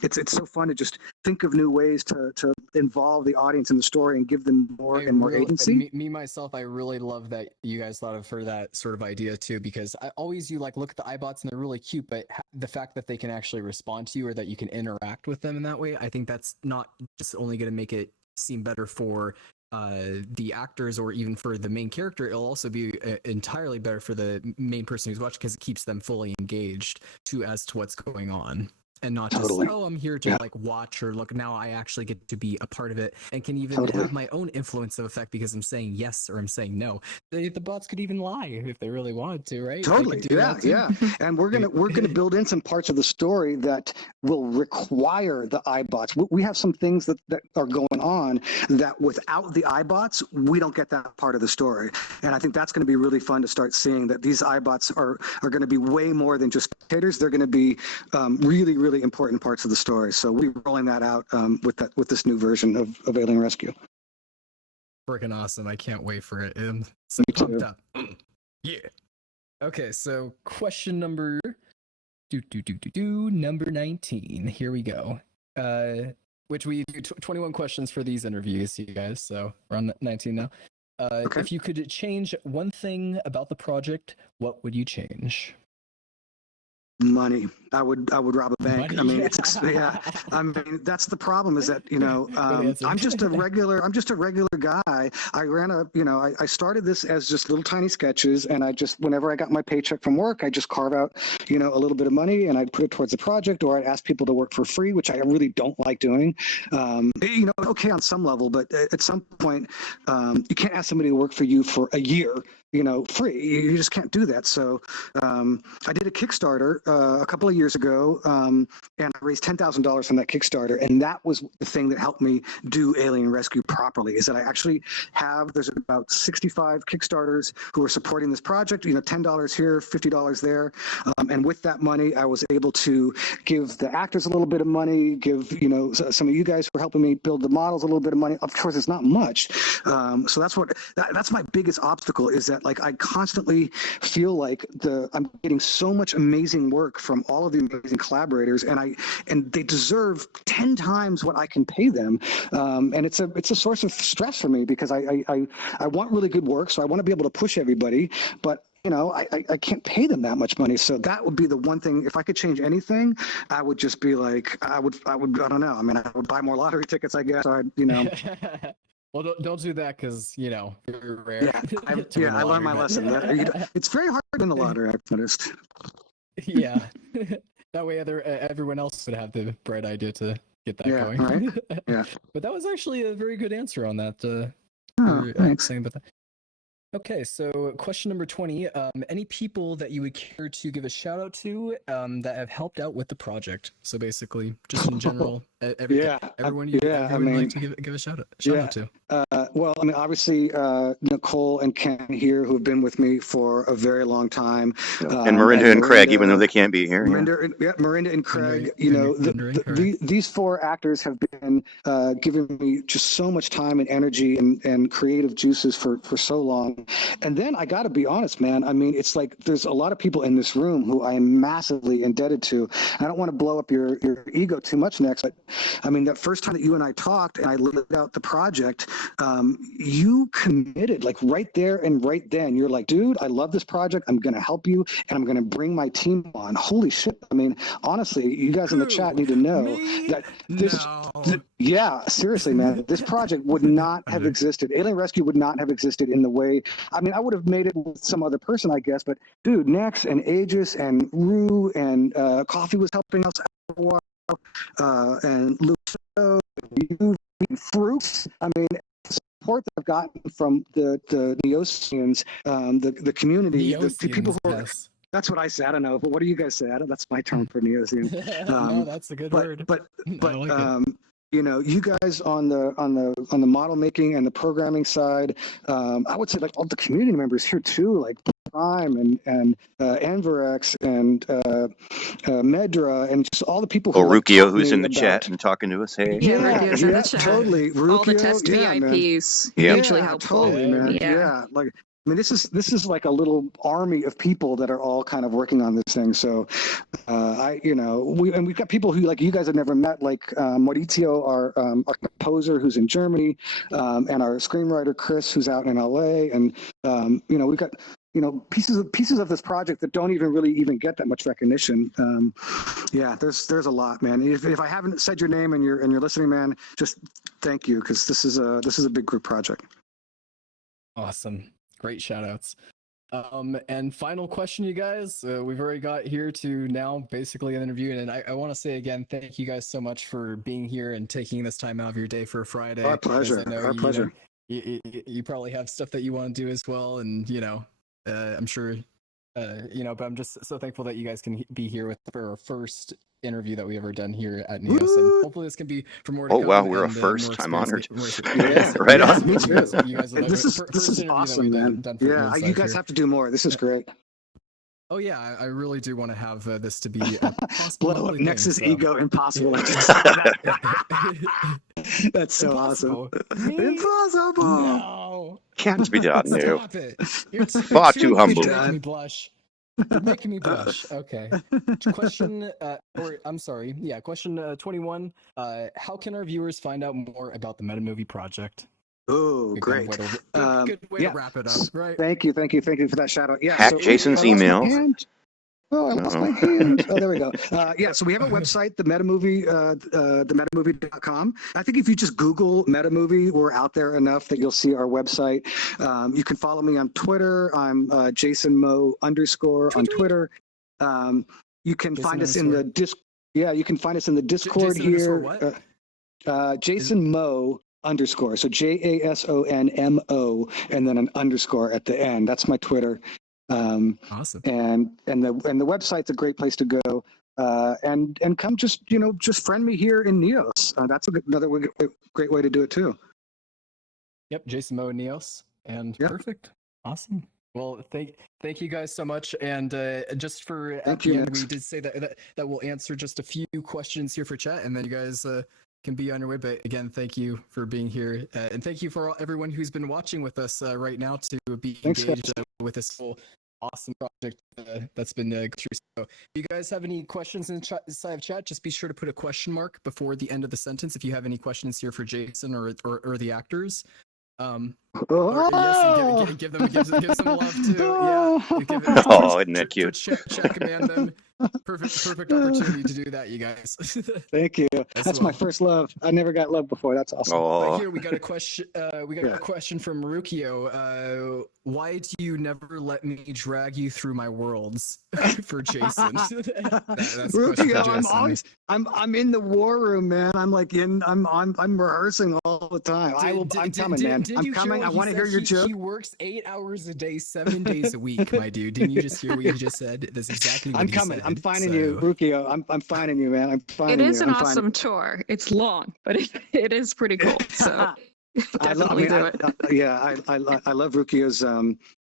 It's so fun to just think of new ways to involve the audience in the story and give them more agency. Me myself, I really love that you guys thought of for that sort of idea too, because I always look at the iBots and they're really cute, but the fact that they can actually respond to you, or that you can interact with them in that way, I think that's not just only going to make it seem better for the actors or even for the main character. It'll also be entirely better for the main person who's watching, because it keeps them fully engaged as to what's going on, and not just I'm here to watch or look. Now I actually get to be a part of it and can even have my own influence of effect because I'm saying yes or I'm saying no. The bots could even lie if they really wanted to, right? Totally. Yeah. And we're gonna build in some parts of the story that will require the iBots. We have some things that are going on that without the iBots, we don't get that part of the story. And I think that's going to be really fun to start seeing that these iBots are going to be way more than just spectators. They're going to be really, really important parts of the story. So we're rolling that out with this new version of Alien Rescue. Freaking awesome. I can't wait for it. I'm so pumped up. Yeah. Okay, so question number number 19. Here we go. Which we do 21 questions for these interviews, you guys. So we're on 19 now. Okay. If you could change one thing about the project, what would you change? Money. I would rob a bank. Money. I mean, yeah. I mean, that's the problem is that, I'm just a regular guy. I ran I started this as just little tiny sketches, and whenever I got my paycheck from work, I just carve out, a little bit of money and I'd put it towards the project, or I'd ask people to work for free, which I really don't like doing. Okay on some level, but at some point, you can't ask somebody to work for you for a year, free. You just can't do that. So I did a Kickstarter a couple of years ago, and I raised $10,000 from that Kickstarter, and that was the thing that helped me do Alien Rescue properly. Is that I actually there's about 65 Kickstarters who are supporting this project. $10 here, $50 there, and with that money, I was able to give the actors a little bit of money, give some of you guys who are helping me build the models a little bit of money. Of course, it's not much, so that's my biggest obstacle, is that I constantly feel like I'm getting so much amazing work from all of the amazing collaborators, and they deserve 10 times what I can pay them, and it's a source of stress for me, because I want really good work, so I want to be able to push everybody, but I can't pay them that much money. So that would be the one thing. If I could change anything, I would just be I don't know. I mean, I would buy more lottery tickets, I guess. Well, don't do that, because you're rare. Yeah, I learned my lesson. It's very hard in the lottery, I've noticed. Yeah, that way everyone else would have the bright idea to get that going. Right? Yeah. But that was actually a very good answer on that. Thanks. Saying about that. Okay, so question number 20. Any people that you would care to give a shout out to that have helped out with the project? So basically, just in general, everyone you'd like to give a shout out to. Well, I mean, obviously, Nicole and Ken here, who have been with me for a very long time. And Marinda and Craig, even though they can't be here. Marinda and Craig, these four actors have been giving me just so much time and energy and creative juices for so long. And then I got to be honest, man. I mean, it's like there's a lot of people in this room who I am massively indebted to. I don't want to blow up your ego too much next, but I mean, that first time that you and I talked and I laid out the project, you committed right there and right then. You're like, dude, I love this project. I'm going to help you, and I'm going to bring my team on. Holy shit. I mean, honestly, you guys in the chat need to know that this. Yeah, seriously, man. This project would not have existed. Alien Rescue would not have existed in the way. I mean, I would have made it with some other person, I guess, but dude, Nex and Aegis and Rue and Coffee was helping us out for a while, and Lucio, you, Fruits. I mean, the support that I've gotten from the Neosians, the community, the people who are. That's what I say. I don't know, but what do you guys say? That's my term for Neosian. No, that's a good word. But you guys on the model making and the programming side, I would say all the community members here too, like Prime and Anvarex and Medra and just all the people who Rukio, who's in the chat and talking to us. Hey, Rukio's in the chat. Totally. Rukio, all the test VIPs, hugely helpful. Totally, man. Yeah, I mean, this is like a little army of people that are all kind of working on this thing. So, we've got people who you guys have never met, like Maurizio, our composer who's in Germany, and our screenwriter Chris, who's out in LA, and we've got pieces of this project that don't even get that much recognition. There's a lot, man. If I haven't said your name and you're listening, man, just thank you, because this is a big group project. Awesome. Great shout outs. And final question, you guys. We've already got here to now basically an interview. And I want to say again, thank you guys so much for being here and taking this time out of your day for a Friday. Our pleasure. Our pleasure. You probably have stuff that you want to do as well. And, I'm sure, but I'm just so thankful that you guys can be here for our first interview that we ever done here at Neos, and hopefully this can be for more to come. Oh wow, we're a first. I'm honored. Right on. Me too. This is awesome, man. You guys have to do more. This is great. Oh yeah, I really do want to have this to be blow up Nexus ego impossible. That's so awesome. Impossible. No. Can't be done. Stop it. You're far too humble. You're making me blush. You're making me blush. Okay. Question 21. How can our viewers find out more about the Metamovie project? Oh, great. Good way to wrap it up, right? Thank you for that shout out. Yeah. Hack Jason's email. Oh, I lost my hand. Oh, there we go. Yeah, so we have a website, the Metamovie, themetamovie.com. I think if you just Google Metamovie, we're out there enough that you'll see our website. You can follow me on Twitter. I'm Jason Mo _ on Twitter. You can Jason find us in the you can find us in the Discord Jason here. What? Jason Mo _ so JASONMO and then an underscore at the end. That's my Twitter. Awesome. And the website's a great place to go. And come just friend me here in Neos. That's another great way to do it too. Yep, Jason Mo and Neos, and Yep. Perfect. Awesome. Well, thank you guys so much. And just for at Thank the you, end, Nix. we did say that we'll answer just a few questions here for chat, and then you guys can be on your way. But again, thank you for being here, and thank you for everyone who's been watching with us right now to be Thanks, engaged with this whole awesome project that's been through. So, if you guys have any questions inside of chat, just be sure to put a question mark before the end of the sentence if you have any questions here for Jason or the actors. Or, yes, give some love too. Yeah, Oh, isn't that cute? Chat command them. Perfect opportunity to do that, you guys. Thank you. That's my first love. I never got love before. That's awesome. Oh, Here we got a question. A question from Marukio. Why do you never let me drag you through my worlds? For Jason. That's Rukio, I'm in the war room, man. I'm rehearsing all the time. I'm coming, man. I'm coming. I want to hear your joke. He works 8 hours a day, 7 days a week, my dude. Didn't you just hear what you just said? That's exactly what I'm he coming. said. I'm finding you, Rukio. I'm finding you, man. I'm finding you. It is an awesome tour. It's long, but it is pretty cool. So definitely do it. I love Rukio's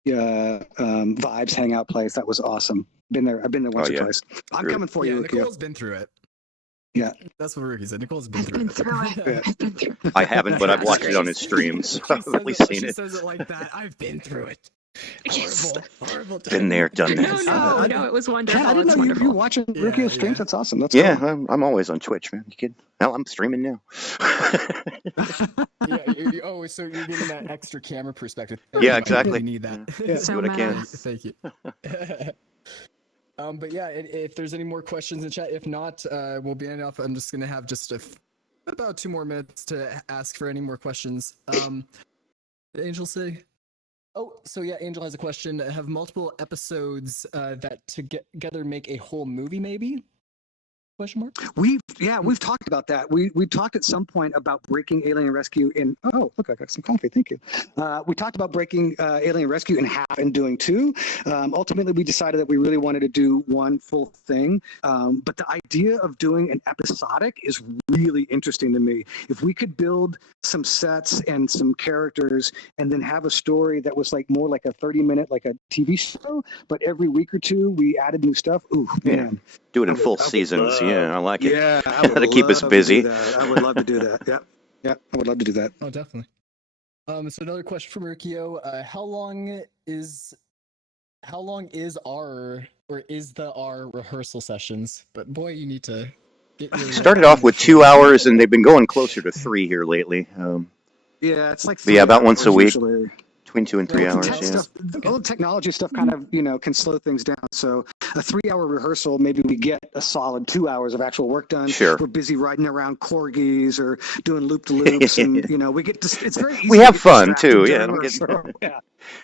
vibes hangout place. That was awesome. I've been there once or twice. I'm coming for you, Rukio. Nicole's been through it. Yeah, that's what Ricky said. Nicole's been through it. I haven't, but I've watched it on his streams. I've really seen it. She says it like that. I've been through it. Horrible. Been there, done that. No, it was wonderful. Ken, I didn't know you were watching Rukio's streams. That's awesome. That's cool. I'm always on Twitch, man. You kidding? Hell, I'm streaming now. So you're getting that extra camera perspective. Yeah, exactly. You need that. Yeah, do what I can. Thank you. But yeah, if there's any more questions in chat, if not, we'll be ending off. I'm just gonna have just about 2 more minutes to ask for any more questions. Did Angel say? Oh, so yeah, Angel has a question. Have multiple episodes that together make a whole movie, maybe? Question mark? We've talked about that. We talked at some point about breaking Alien Rescue in. Oh, look, I got some coffee. Thank you. We talked about breaking Alien Rescue in half and doing 2. Ultimately, we decided that we really wanted to do one full thing. But the idea of doing an episodic is really interesting to me. If we could build some sets and some characters, and then have a story that was more like a 30-minute, like a TV show, but every week or 2 we added new stuff. Ooh, man. Do it in full seasons. Yeah, I like it. Yeah, I would to keep us busy. I would love to do that. Yeah, I would love to do that. Oh, definitely. So another question from Rukio. How long is our rehearsal sessions? But boy, you need to get your started off with 2 hours, and they've been going closer to 3 here lately. Yeah, it's like about once a week. Usually. Between 2 and 3 hours, All the technology stuff kind of, can slow things down. So a 3-hour rehearsal, maybe we get a solid 2 hours of actual work done. Sure. We're busy riding around corgis or doing loop-de-loops, and we get to, it's very easy. We have fun too. Yeah,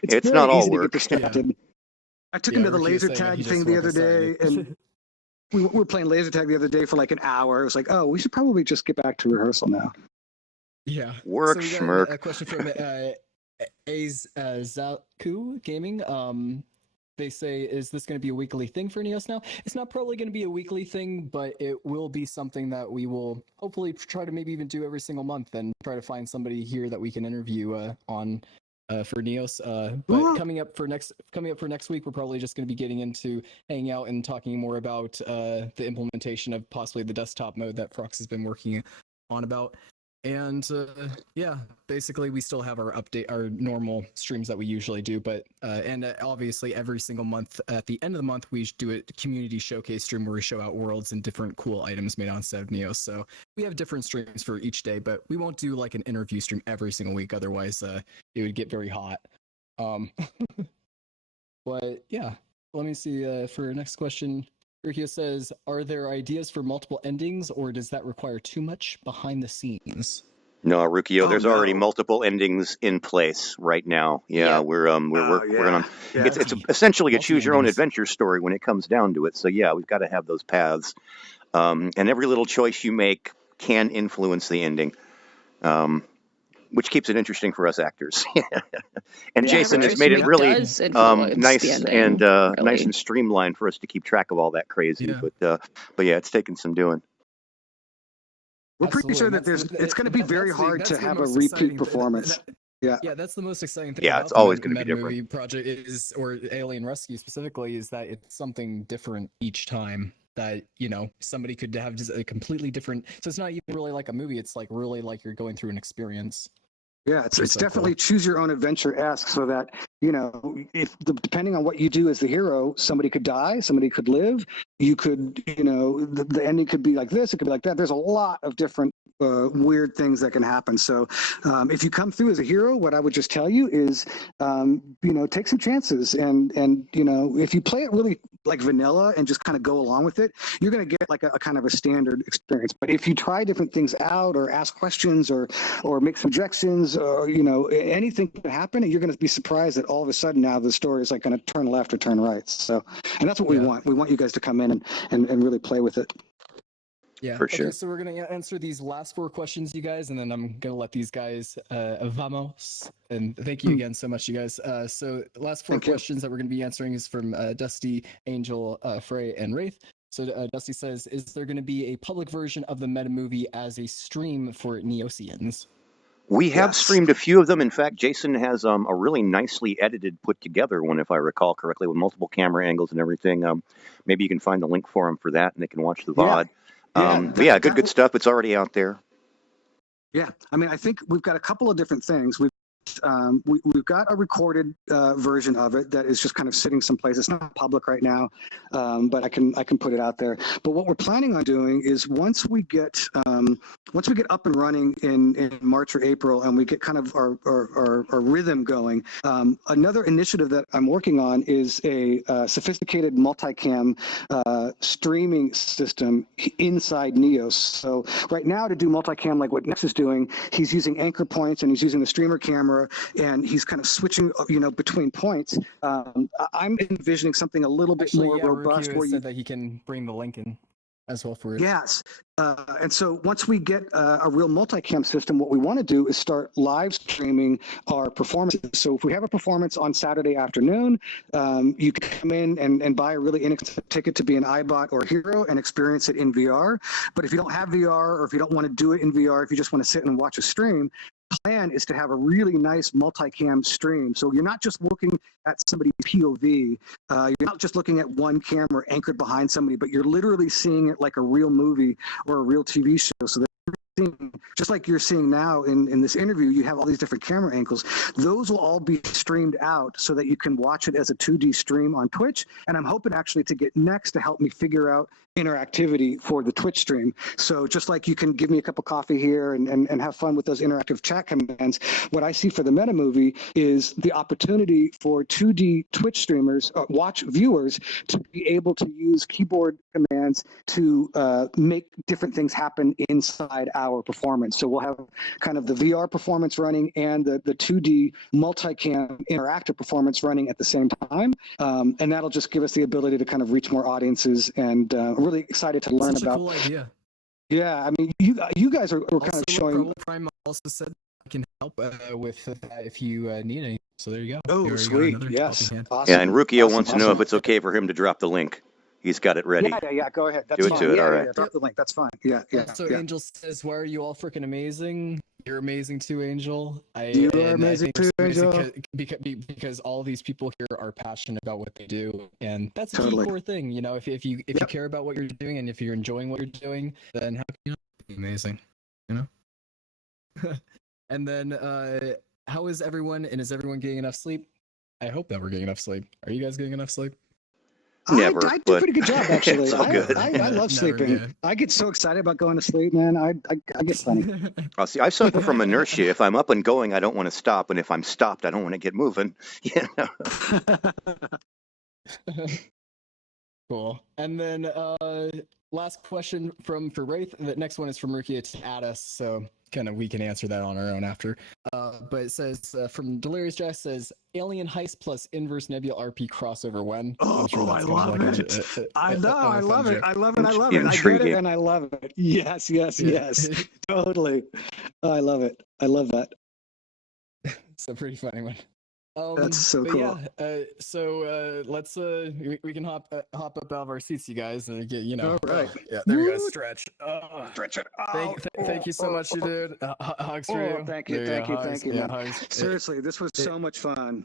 it's not all easy work. To get distracted. I took him to the laser tag thing the other day, and we were playing laser tag the other day for like an hour. It was like, oh, we should probably just get back to rehearsal now. Yeah. Work, so schmirk. A question from Zaku Gaming. They say, is this going to be a weekly thing for Neos now? It's not probably going to be a weekly thing, but it will be something that we will hopefully try to maybe even do every single month and try to find somebody here that we can interview on for Neos. But coming up for next week, we're probably just going to be getting into hanging out and talking more about the implementation of possibly the desktop mode that Frox has been working on about. And basically we still have our normal streams that we usually do, but obviously every single month at the end of the month we do a community showcase stream where we show out worlds and different cool items made on set of Neos. So we have different streams for each day, but we won't do like an interview stream every single week, otherwise it would get very hot. But yeah, let me see. For next question, Rukio says, "Are there ideas for multiple endings, or does that require too much behind the scenes?" No, Rukio, Oh there's already no. multiple endings in place right now. Yeah, Yeah. we're Oh working on. yeah. It's essentially a choose your own Multi-endings. adventure story when it comes down to it. So yeah, we've got to have those paths, and every little choice you make can influence the ending, which keeps it interesting for us actors. And Yeah, Jason every has choice you made it make really does influence the nice and ending, nice really. and streamlined for us to keep track of all that crazy. Yeah. But yeah, it's taken some doing. We're pretty Absolutely, sure and that that's it's going to be very hard to that's the have a most repeat exciting. performance. Yeah. Yeah, that's the most exciting thing Yeah, it's about the always going to be different. Metamovie project is, or Alien Rescue specifically, is that it's something different each time. That somebody could have just a completely different. So it's not even really like a movie. It's like really like you're going through an experience. Yeah, it's so definitely cool. choose your own adventure-esque, so that if depending on what you do as the hero, somebody could die, somebody could live. You could, the ending could be like this, it could be like that. There's a lot of different weird things that can happen. So if you come through as a hero, what I would just tell you is, take some chances, and if you play it really like vanilla and just kind of go along with it, you're going to get like a kind of a standard experience. But if you try different things out, or ask questions, or make suggestions, or anything can happen, and you're going to be surprised that all of a sudden now the story is like going to turn left or turn right. So, and that's what we want. We want you guys to come in and really play with it. Yeah. For sure. Okay, so we're gonna answer these last 4 questions, you guys, and then I'm gonna let these guys vamos. And thank you again so much, you guys. So the last 4 questions that we're gonna be answering is from Dusty, Angel, Frey, and Wraith. So Dusty says, "Is there gonna be a public version of the Metamovie as a stream for Neosians?" We have Yes. streamed a few of them. In fact, Jason has a really nicely edited, put together one, if I recall correctly, with multiple camera angles and everything. Maybe you can find the link for them for that, and they can watch the VOD. But yeah, good stuff. It's already out there. Yeah, I mean, I think we've got a couple of different things. We've got a recorded version of it that is just kind of sitting someplace. It's not public right now, but I can put it out there. But what we're planning on doing is once we get up and running in March or April, and we get kind of our rhythm going, another initiative that I'm working on is a sophisticated multicam streaming system inside Neos. So right now, to do multicam like what Nex is doing, he's using anchor points and he's using the streamer camera, and he's kind of switching, between points. I'm envisioning something a little bit more robust. Where said that he can bring the link in as well for it. Yes. And so once we get a real multicam system, what we want to do is start live streaming our performances. So if we have a performance on Saturday afternoon, you can come in and buy a really inexpensive ticket to be an iBot or hero and experience it in VR. But if you don't have VR, or if you don't want to do it in VR, if you just want to sit and watch a stream, plan is to have a really nice multicam stream. So you're not just looking at somebody's POV, you're not just looking at one camera anchored behind somebody, but you're literally seeing it like a real movie or a real TV show. So that just like you're seeing now in this interview, you have all these different camera angles. Those will all be streamed out so that you can watch it as a 2D stream on Twitch. And I'm hoping actually to get Next to help me figure out interactivity for the Twitch stream. So just like you can give me a cup of coffee here and have fun with those interactive chat commands, what I see for the Metamovie is the opportunity for 2D Twitch streamers, watch viewers, to be able to use keyboard commands to make different things happen inside our performance. So we'll have kind of the VR performance running and the 2D multicam interactive performance running at the same time. And that'll just give us the ability to kind of reach more audiences, and really excited to learn Such about. A cool idea. Yeah, I mean, you guys are kind of showing. Prime also said I can help with that if you need any. So there you go. Oh, sweet. Yes. Awesome. Yeah, and Rukio wants to know if it's okay for him to drop the link. He's got it ready. Yeah. Go ahead. That's Do it fine. to it. All right. Yeah, drop the link. That's fine. Yeah. So Angel says, "Why are you all freaking amazing? You're amazing too, Angel. You are amazing too, Angel. Because all these people here are passionate about what they do, and that's a Totally. key core thing. If you care about what you're doing, and if you're enjoying what you're doing, then how can you not be amazing? And then, how is everyone? And is everyone getting enough sleep? I hope that we're getting enough sleep. Are you guys getting enough sleep? Never. I do a pretty good job, actually. It's all good. I love sleeping. Yeah. I get so excited about going to sleep, man. I get funny. See, I suffer from inertia. If I'm up and going, I don't want to stop, and if I'm stopped, I don't want to get moving. Cool. And then last question for Wraith. The next one is from Rukia to Addis, so kind of we can answer that on our own after. But it says from Delirious Jack says Alien Heist plus Inverse Nebula RP crossover when? Oh, I love it. I know. I love it. I love it. I love it. I get it and I love it. Yes, yes, yes. Totally. I love it. I love that. It's a pretty funny one. That's so cool. Yeah, so let's we can hop up out of our seats, you guys, and get All right. Yeah, there we go. Stretch. Stretch it. Thank you so much, dude. Hugs for you. Thank you. Thank you. Yeah, man. hugs. Seriously, this was so much fun.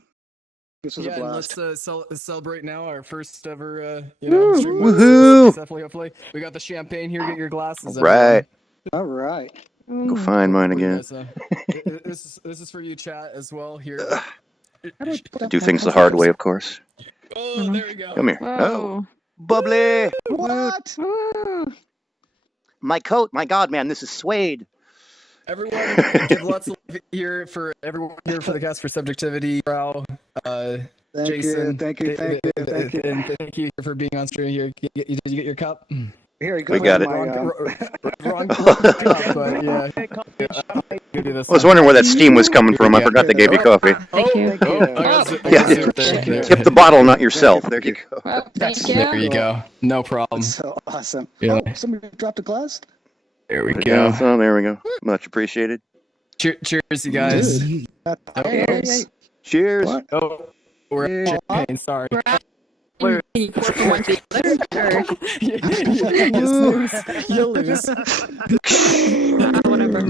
This was a blast. Let's celebrate now our first ever Woohoo! stream. Woohoo! Definitely, hopefully, we got the champagne here. Get your glasses. Right. All right. Go find mine again. This is for you, chat, as well. Here. Do things the hard way, of course. Oh, there we go. Come here. Whoa. Oh, bubbly. What? My coat. My God, man, this is suede. Everyone, give lots of love here for everyone here for the cast for subjectivity. Brow, Jason. Thank you. And thank you for being on stream here. Did you get your cup? Here you go. We got it. Wrong cup, but yeah. I was wondering where that steam was coming from. I forgot they gave you coffee. Thank you. Tip the bottle, not yourself. There you go. Well, thank you. There you go. No problem. So awesome. Yeah. Oh, somebody dropped a glass? There we Put it go. down some. There we go. Much appreciated. Cheers, you guys. Hey. Cheers. What? Oh, we're at champagne. Sorry. You lose. Whatever.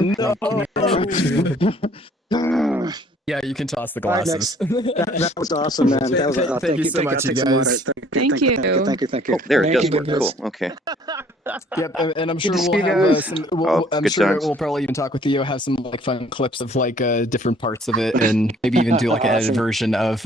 No. Yeah, you can toss the glasses. That was awesome, man. That was, thank you so much, you guys. Thank you. Thank you. Oh, there it does Thank work. you. Cool. Okay. Yep, and I'm sure Good to we'll see you have guys. some. I'm Good sure times. we'll probably even talk with Theo, have some like fun clips of like different parts of it, and maybe even do like an edited version of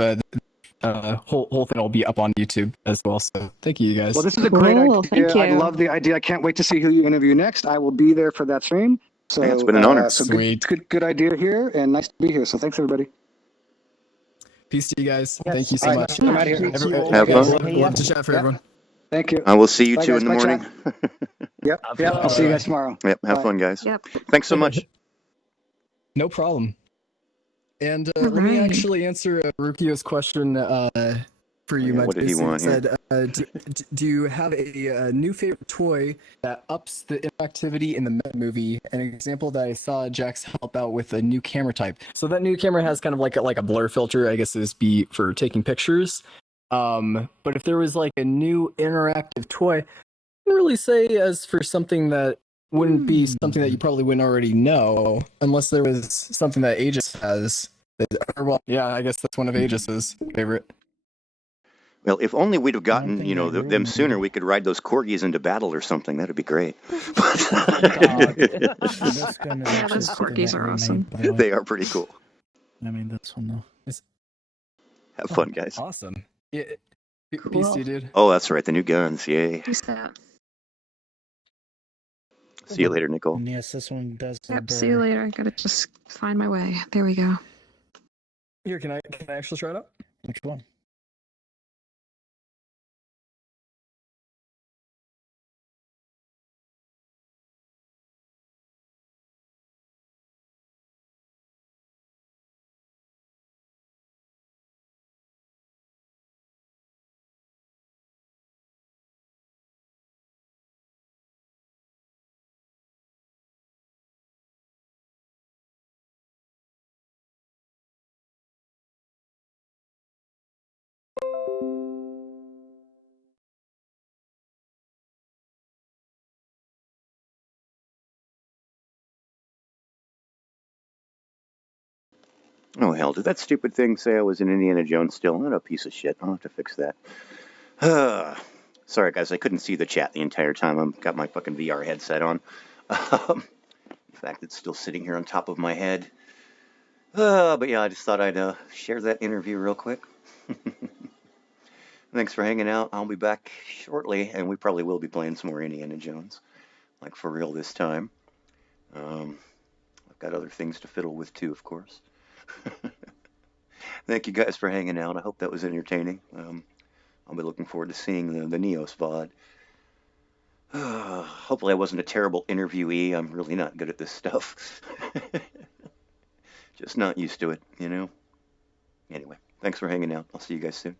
whole thing will be up on YouTube as well. So thank you guys. Well, this is a great Cool, idea. thank you. I love the idea. I can't wait to see who you interview next. I will be there for that stream. So Yeah, it's been an honor. So Sweet. good idea here, and nice to be here. So thanks, everybody. Peace to you guys. Yes. Thank you so All right, much. I'm out of here. Have fun. Love to chat for Yeah. everyone. Thank you. I will see you Bye, two guys. in the Bye, morning. Yep. I'll see you guys tomorrow. Yep. Have Bye. fun, guys. Yep. Thanks so much. No problem. And let me Alright. actually answer Rukio's question for you, Yeah, what did he Jason. want here? Said, do you have a new favorite toy that ups the interactivity in the Metamovie? An example that I saw Jax help out with a new camera type. So that new camera has kind of like a blur filter, I guess is be for taking pictures. But if there was like a new interactive toy, I wouldn't really say as for something that wouldn't be something that you probably wouldn't already know, unless there was something that Aegis has. Or, well, yeah, I guess that's one of Aegis's favorite. Well, if only we'd have gotten, thing you know, I really them sooner, need- we could ride those corgis into battle or something. That'd be great. This gun is Yeah, actually those corgis are remade, awesome. by the way. They are pretty cool. I mean, this one though. Have fun, guys. Awesome. Yeah. Cool. Peace to you, dude. Oh, that's right. The new guns. Yay. Peace out. See you later, Nicole. And yes, this one does. Yep. See you later. I gotta just find my way. There we go. Here, can I actually try it out? Which one? Oh, hell. Did that stupid thing say I was in Indiana Jones still? What a piece of shit. I'll have to fix that. Sorry, guys. I couldn't see the chat the entire time. I've got my fucking VR headset on. In fact, it's still sitting here on top of my head. But yeah, I just thought I'd share that interview real quick. Thanks for hanging out. I'll be back shortly, and we probably will be playing some more Indiana Jones. Like, for real this time. I've got other things to fiddle with, too, of course. Thank you guys for hanging out. I hope that was entertaining. I'll be looking forward to seeing the Neos VOD. Hopefully I wasn't a terrible interviewee. I'm really not good at this stuff. Just not used to it, you know? Anyway, thanks for hanging out. I'll see you guys soon.